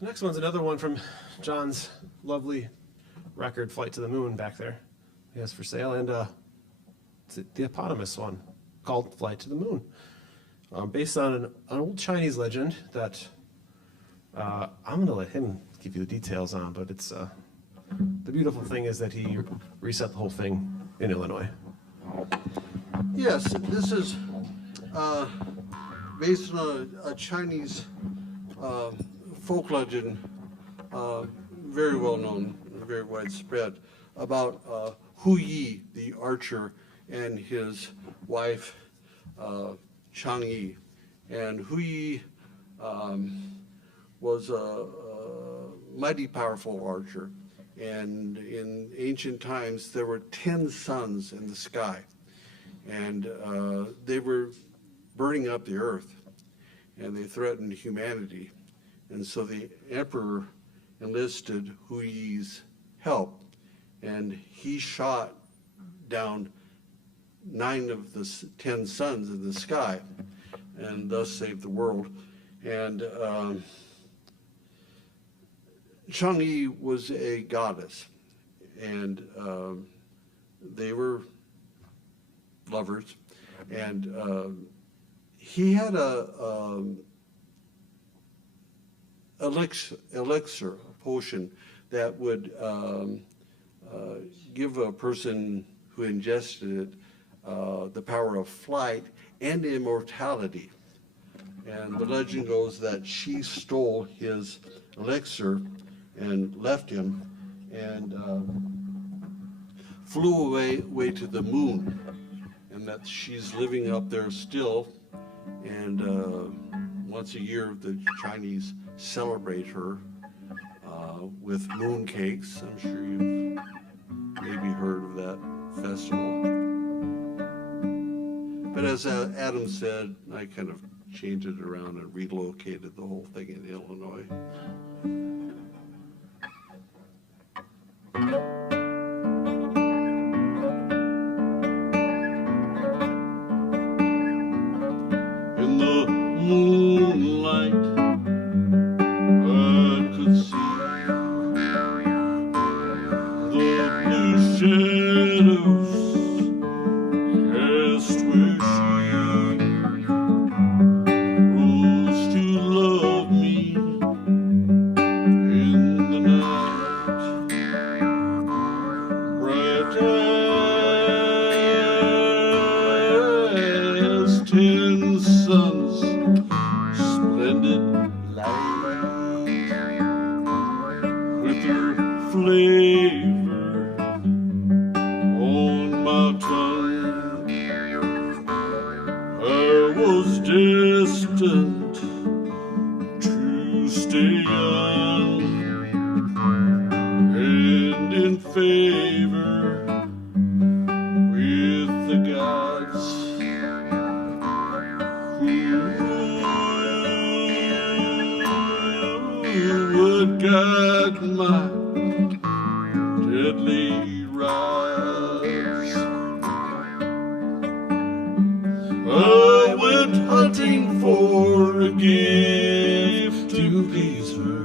The next one's another one from John's lovely record, Flight to the Moon, back there. He has for sale, and it's the eponymous one called Flight to the Moon, based on an old Chinese legend that I'm going to let him give you the details on, but it's the beautiful thing is that he reset the whole thing in Illinois. Yes, this is based on a Chinese folk legend, very well known, very widespread, about Hu Yi, the archer, and his wife Chang Yi. And Hu Yi was a mighty powerful archer, and in ancient times there were 10 suns in the sky, and they were burning up the earth, and they threatened humanity. And so the emperor enlisted Hu Yi's help, and he shot down 9 of the 10 suns in the sky, and thus saved the world. And Chang Yi was a goddess, and they were lovers, and he had a elixir, a potion that would give a person who ingested it the power of flight and immortality. And the legend goes that she stole his elixir and left him, and flew away to the moon, and that she's living up there still. And once a year the Chinese celebrate her with moon cakes. I'm sure you've maybe heard of that festival. But as Adam said, I kind of changed it around and relocated the whole thing in Illinois. In the moonlight, I could see the blue shadows cast where she rose to love me in the night. Bright as 10 suns, splendid light, with her flavor on my tongue. I was destined to stay young and in favor with the gods who would guide my deadly rise. I went hunting for a gift to please her.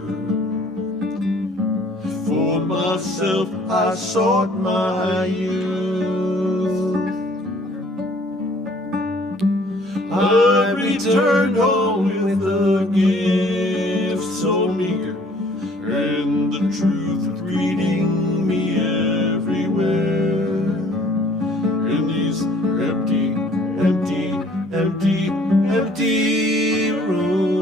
For myself I sought my youth. I returned home with a gift so meager, and the truth greeting me everywhere. In these empty, empty, empty, empty rooms.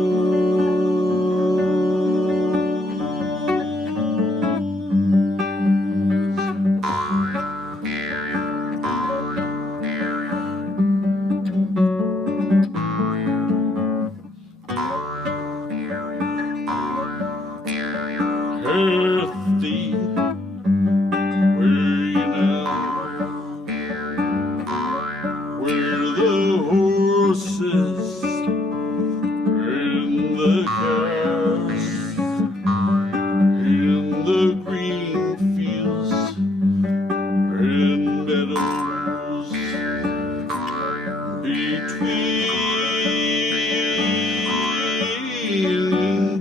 Earthy, where you now? Where the horses and the cows in the green fields and meadows between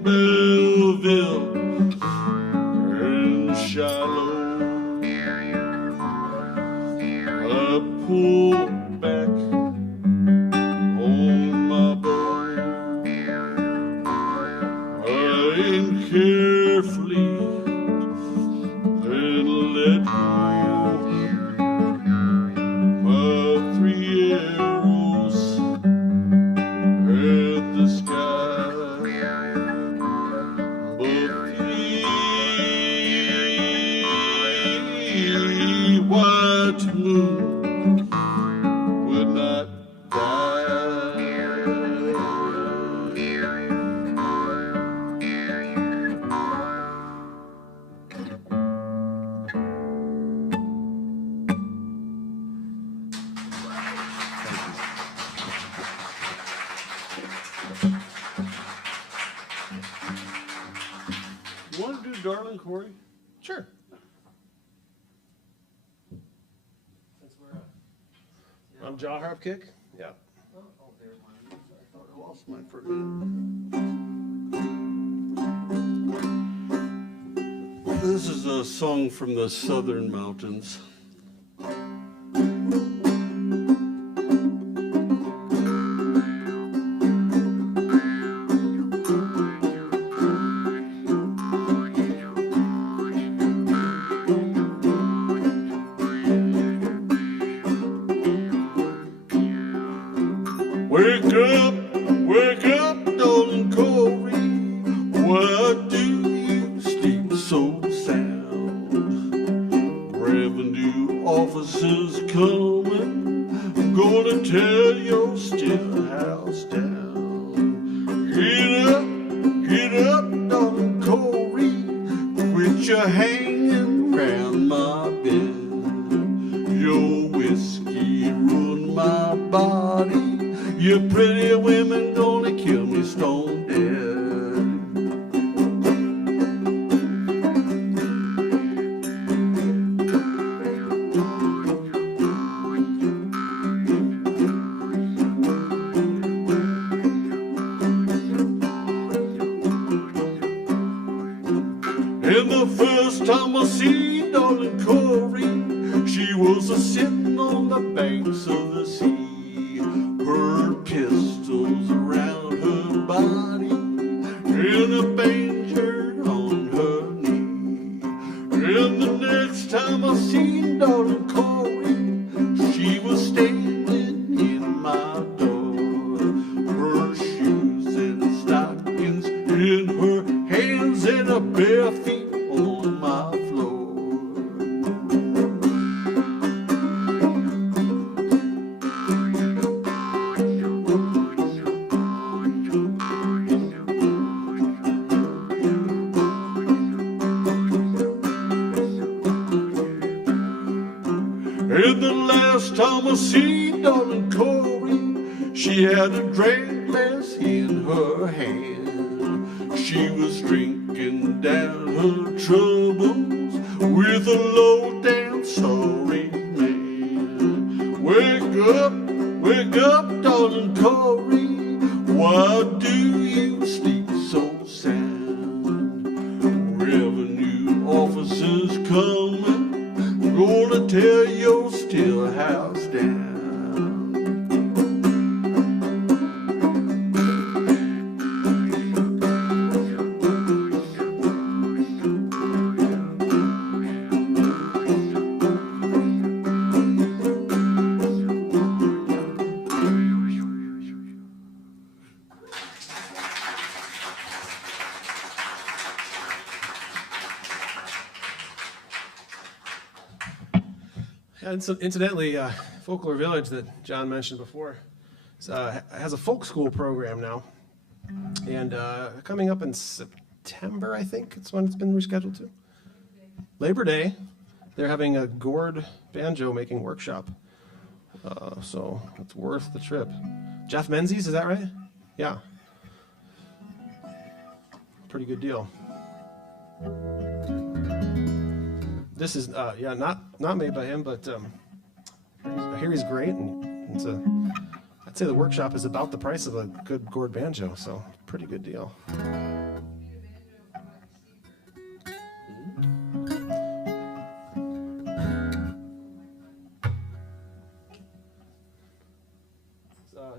Belleville darling, Corey? Sure. On jaw harp kick? Yeah. I thought I lost mine for a minute. This is a song from the Southern Mountains. Wake up, darling Corey. Why do you sleep so sound? Revenue officers coming, gonna tear your stillhouse down. Get up, darling Corey. Quit your hanging round my bed. Your whiskey ruined my body. Your pretty women gonna kill me stone dead. And the first time I see darling Corey, she was a-sitting on the banks of the sea. Her pistols around her body and a manger on her knee. And the next time I seen darling Corey, she was standing in my door. Her shoes and stockings in her hands and her bare feet on my floor. And the last time I seen darling Corey, she had a drink glass in her hand. She was drinking down her troubles with a low down sorry man. Wake up, darling Corey. Why do you sleep so sound? Revenue officers coming, gonna tear your still house down. And so, incidentally, Folklore Village that John mentioned before has a folk school program now. And coming up in September, I think, it's when it's been rescheduled to. Labor Day, they're having a gourd banjo making workshop. So it's worth the trip. Jeff Menzies, is that right? Yeah. Pretty good deal. This is, yeah, not made by him, but I hear he's great, and it's I'd say the workshop is about the price of a good gourd banjo, so pretty good deal.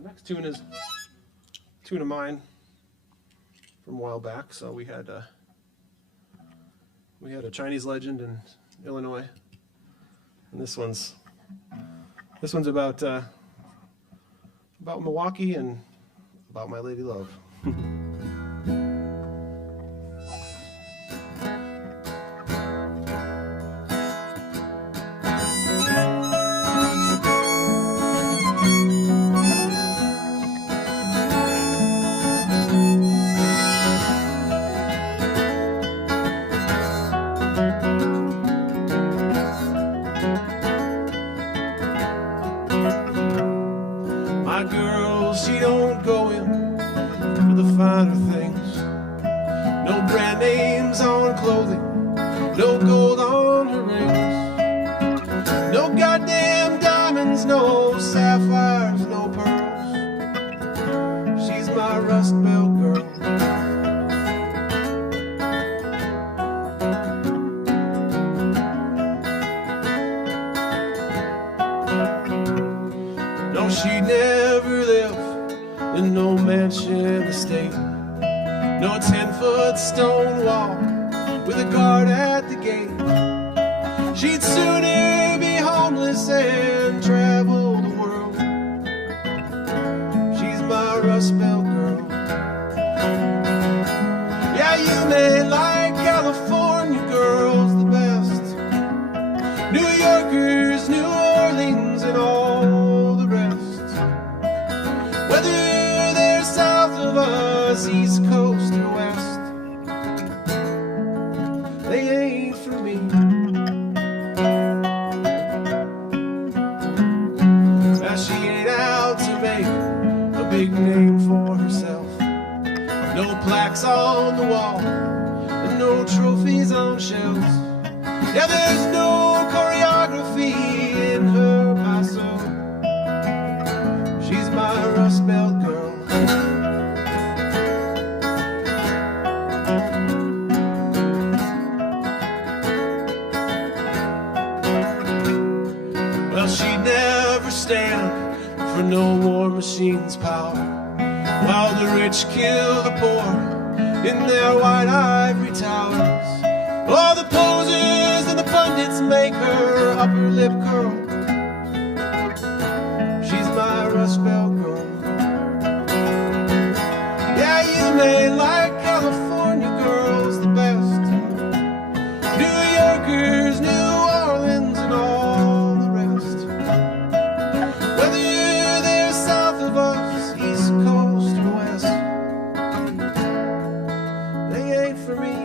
Next tune is a tune of mine from a while back. So we had a Chinese legend in Illinois, and this one's about Milwaukee and about my lady love. My girl, she don't go in for the finer things. Rust Belt girl. No, she never lived in no mansion estate, no 10-foot stone wall with a guard at the gate. She'd sooner be homeless and travel the world. She's my Rust Belt girl. Yeah, you may like California girls the best, New Yorkers, New Orleans, and all the rest. Whether they're south of us, East Coast or West, they ain't for me. Now she ain't out to make a big name for herself. No plaques on the wall and no trophies on shelves. Yeah, there's no choreography in her paso. She's my Rust Belt girl. Well, she'd never stand for no war machine's power, while the rich kill the poor in their white ivory towers. All the posers and the pundits make her upper lip curl. She's my Rust Belt girl. Yeah, you may like California girls the best, New Yorkers, New Orleans, and all the rest. Whether they're south of us, East Coast or West, they ain't for me.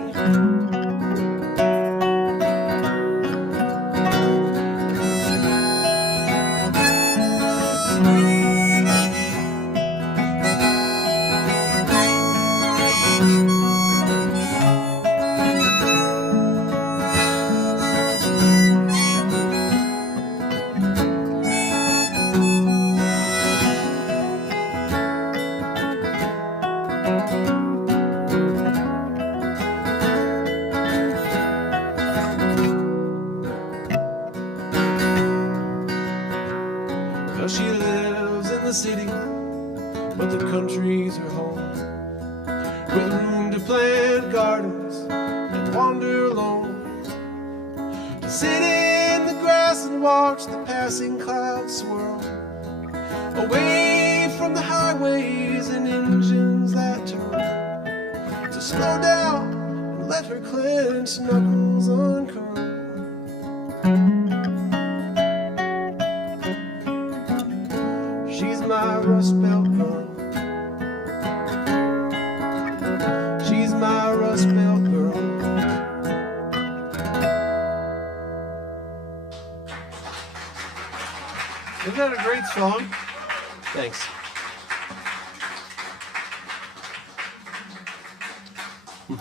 Now she lives in the city, but the country's her home, with room to plant gardens and wander alone, to sit in the grass and watch the passing clouds swirl, away from the highways and engines that turn, to slow down and let her clenched knuckles uncurl. She's my Rust Belt girl. She's my Rust Belt girl. Isn't that a great song? Thanks.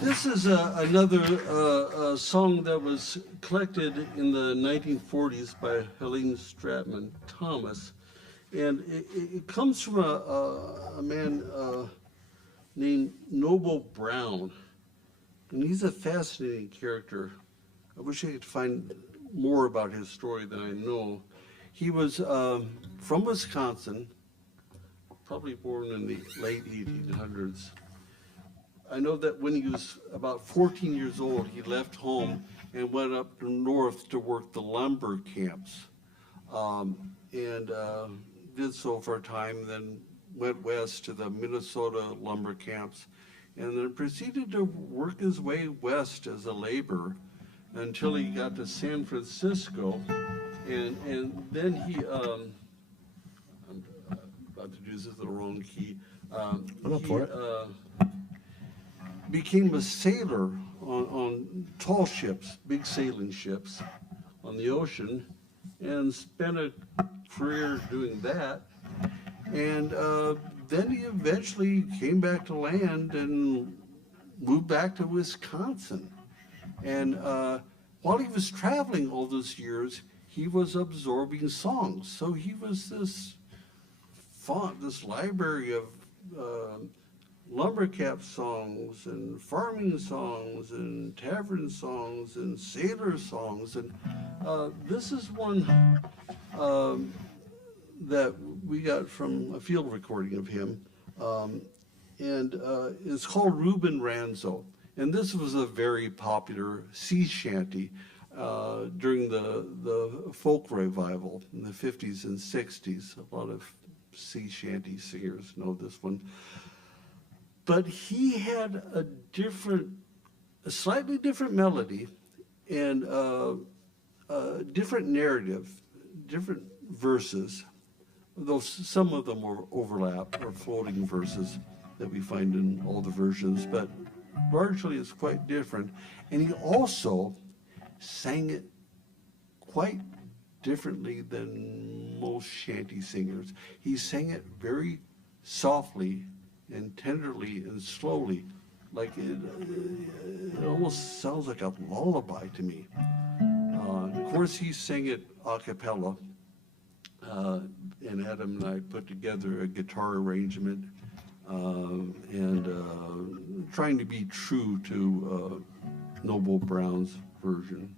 This is another song that was collected in the 1940s by Helene Stratman Thomas. And it comes from a man named Noble Brown. And he's a fascinating character. I wish I could find more about his story than I know. He was from Wisconsin, probably born in the late 1800s. I know that when he was about 14 years old, he left home and went up north to work the lumber camps. And did so for a time, then went west to the Minnesota lumber camps, and then proceeded to work his way west as a laborer until he got to San Francisco, and then he, I'm about to do this in the wrong key. I'm up for it. Became a sailor on tall ships, big sailing ships on the ocean, and spent a career doing that. And then he eventually came back to land and moved back to Wisconsin. And while he was traveling all those years, he was absorbing songs. So he was this font, this library of lumbercap songs and farming songs and tavern songs and sailor songs. And this is one that we got from a field recording of him. And it's called Reuben Ranzo. And this was a very popular sea shanty during the folk revival in the 50s and 60s. A lot of sea shanty singers know this one. But he had a slightly different melody and a different narrative, different verses, though some of them were overlap or floating verses that we find in all the versions, but largely it's quite different. And he also sang it quite differently than most shanty singers. He sang it very softly and tenderly and slowly, like it almost sounds like a lullaby to me. Of course, he sang it a cappella, and Adam and I put together a guitar arrangement and trying to be true to Noble Brown's version.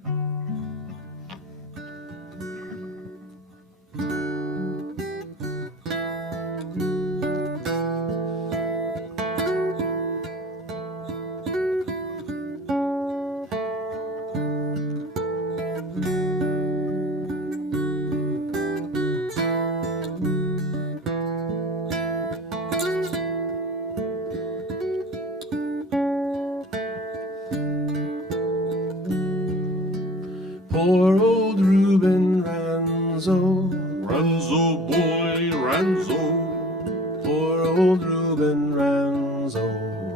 Poor old Reuben Ranzo, Ranzo boy, Ranzo, poor old Reuben Ranzo.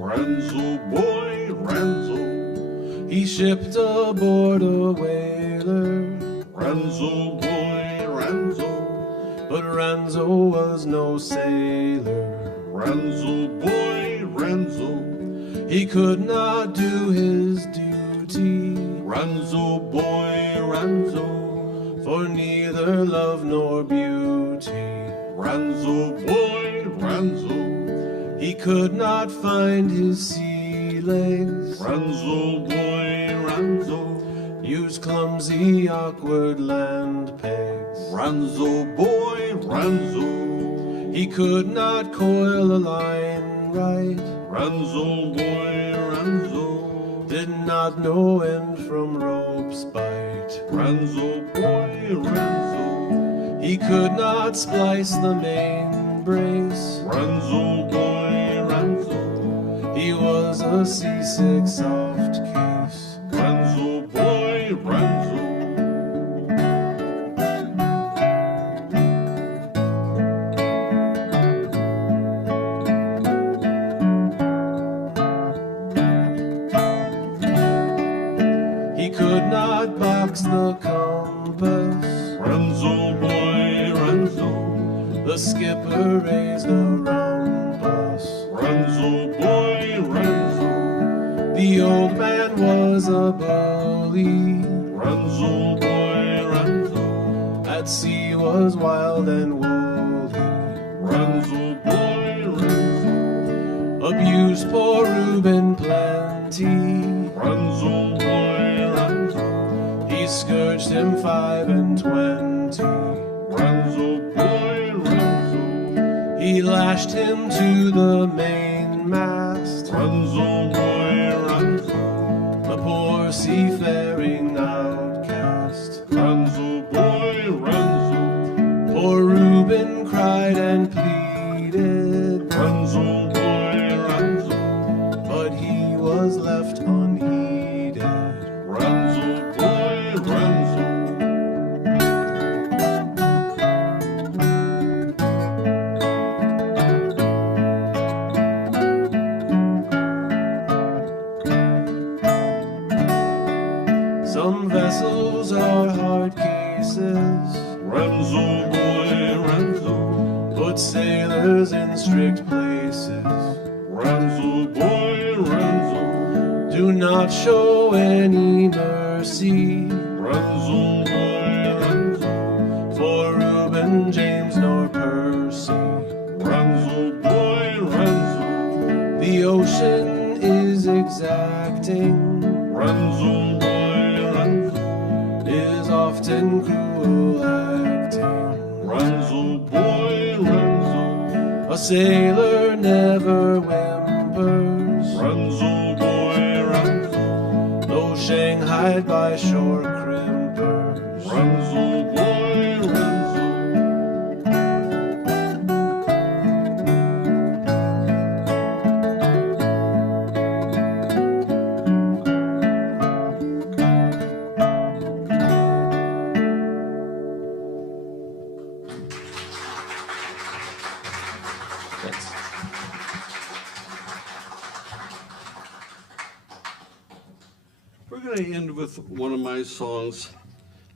Ranzo boy, Ranzo, He shipped aboard a whaler, Ranzo boy, Ranzo, but Ranzo was no sailor. Ranzo boy, Ranzo, He could not do his duty, Ranzo boy, Ranzo, for neither love nor beauty. Ranzo boy, Ranzo, He could not find his sea legs, Ranzo boy, Ranzo, used clumsy, awkward land pegs. Ranzo boy, Ranzo, He could not coil a line right, Ranzo boy, Ranzo, did not know end from rope's bite. Ranzo boy, Ranzo, He could not splice the main brace, Ranzo boy, Ranzo, he was a seasick soft case. Ranzo boy, Ranzo. He could not box the compass, Ranzo boy, Ranzo, the skipper raised a rumpus. Ranzo boy, Ranzo, The old man was a bully, Ranzo boy, Ranzo, at sea was wild and woolly. Ranzo boy, Ranzo, Abused poor Reuben plenty, Ranzo boy, Ranzo, he scourged him 5 and 20. Ranzo boy, Ranzo, He lashed him to the mainmast, Ranzo boy, Ranzo, a poor seafaring outcast. Ranzo boy, Ranzo, Poor Reuben cried and pleaded, Ranzo boy, Ranzo, but he was left unheeded. Ranzo boy, Ranzo. Some vessels are hard cases, Ranzo boy, Ranzo, put sailors in strict places. Ranzo boy, Ranzo, Do not show any mercy Ranzo boy, Ranzo, for Reuben, James, nor Percy. Ranzo boy, Ranzo, The The ocean is exacting, Runs, old boy, runs. is often cruel acting. Runs, old boy, runs. A sailor never whimpers, Runs, old boy, runs. no Shanghai by shore crimpers. Runs, old boy, runs. Thanks. We're going to end with one of my songs.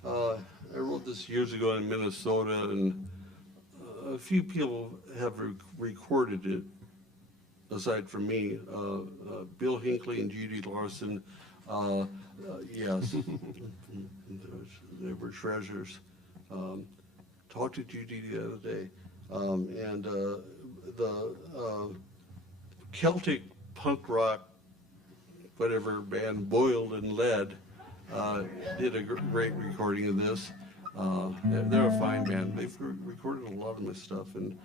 I wrote this years ago in Minnesota, and a few people have recorded it, aside from me. Bill Hinkley and Judy Larson, yes, they were treasures. Talked to Judy the other day, and the Celtic punk rock, whatever band, Boiled and Lead, did a great recording of this. They're a fine band. They've recorded a lot of my stuff, and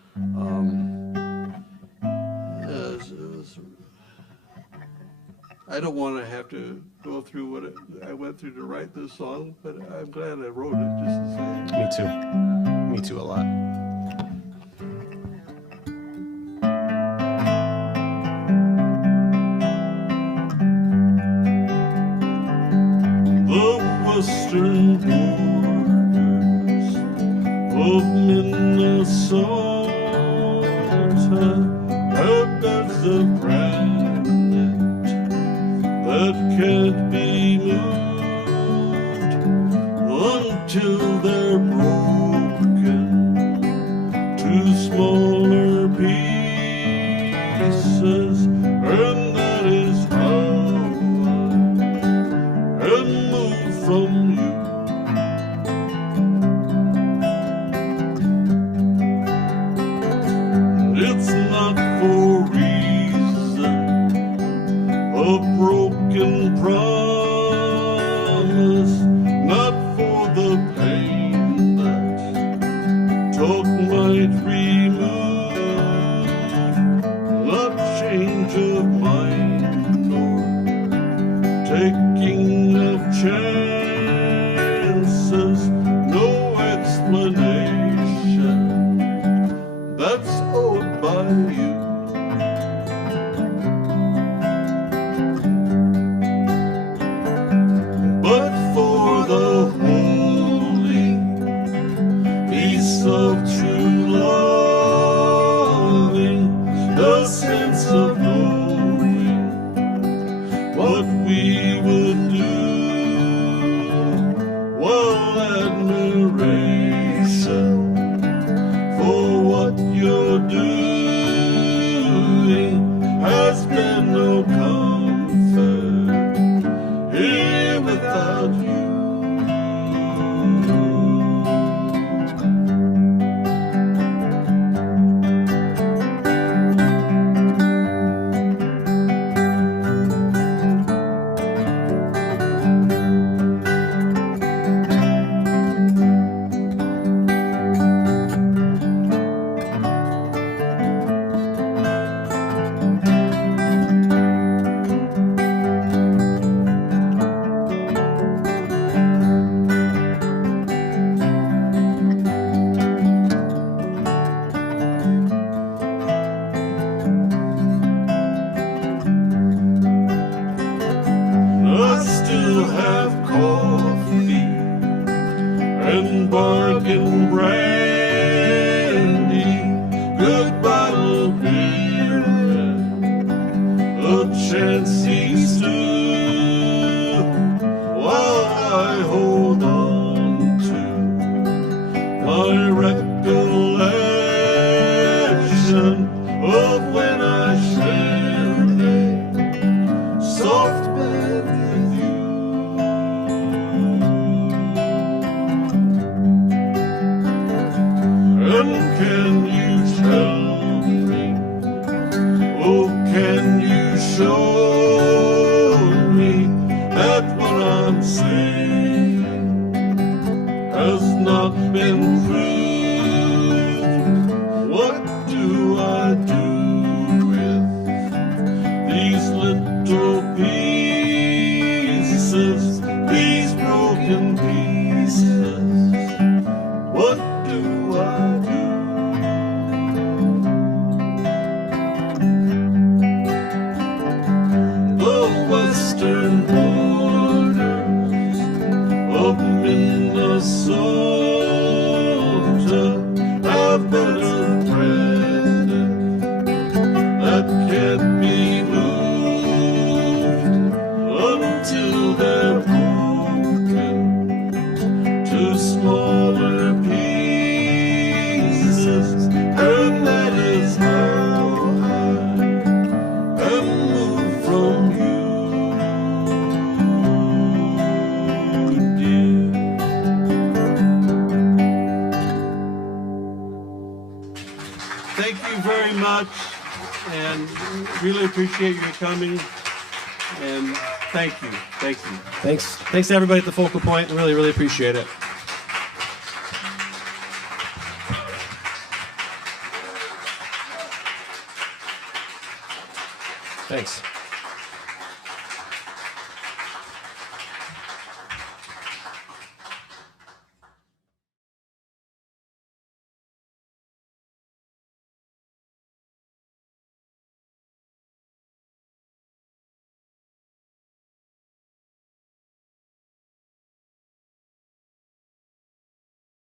I don't want to have to go through what I went through to write this song, but I'm glad I wrote it just the same. Me too. Me too a lot. The western borders of Minnesota have beds of granite that can't be moved until they're broken to smaller pieces, and that is how and move from you. It's not for reason, a broken promise, not for the pain that talk might remove, not change of mind or taking of chances, no explanation that's owed by you. But for the holy peace of true loving, the sense of knowing what we would do, well, admiration for what you're doing has been no comfort here without you. I still have coffee and bargain brandy, good bottle beer, a chancy stew, while I hold on to my recollection of when I shared a soft bed with you. And can you tell me, oh, can you show me that what I'm saying has not been proved. What do I do with these little pieces, these broken pieces? What do I do? The western borders of Minnesota have been threaded that can't be moved until they're broken to smaller pieces, and that is how I am moved from you, dear. Thank you very much, and really appreciate your coming. And thank you. Thanks to everybody at the Focal Point. Really, really appreciate it. Thanks.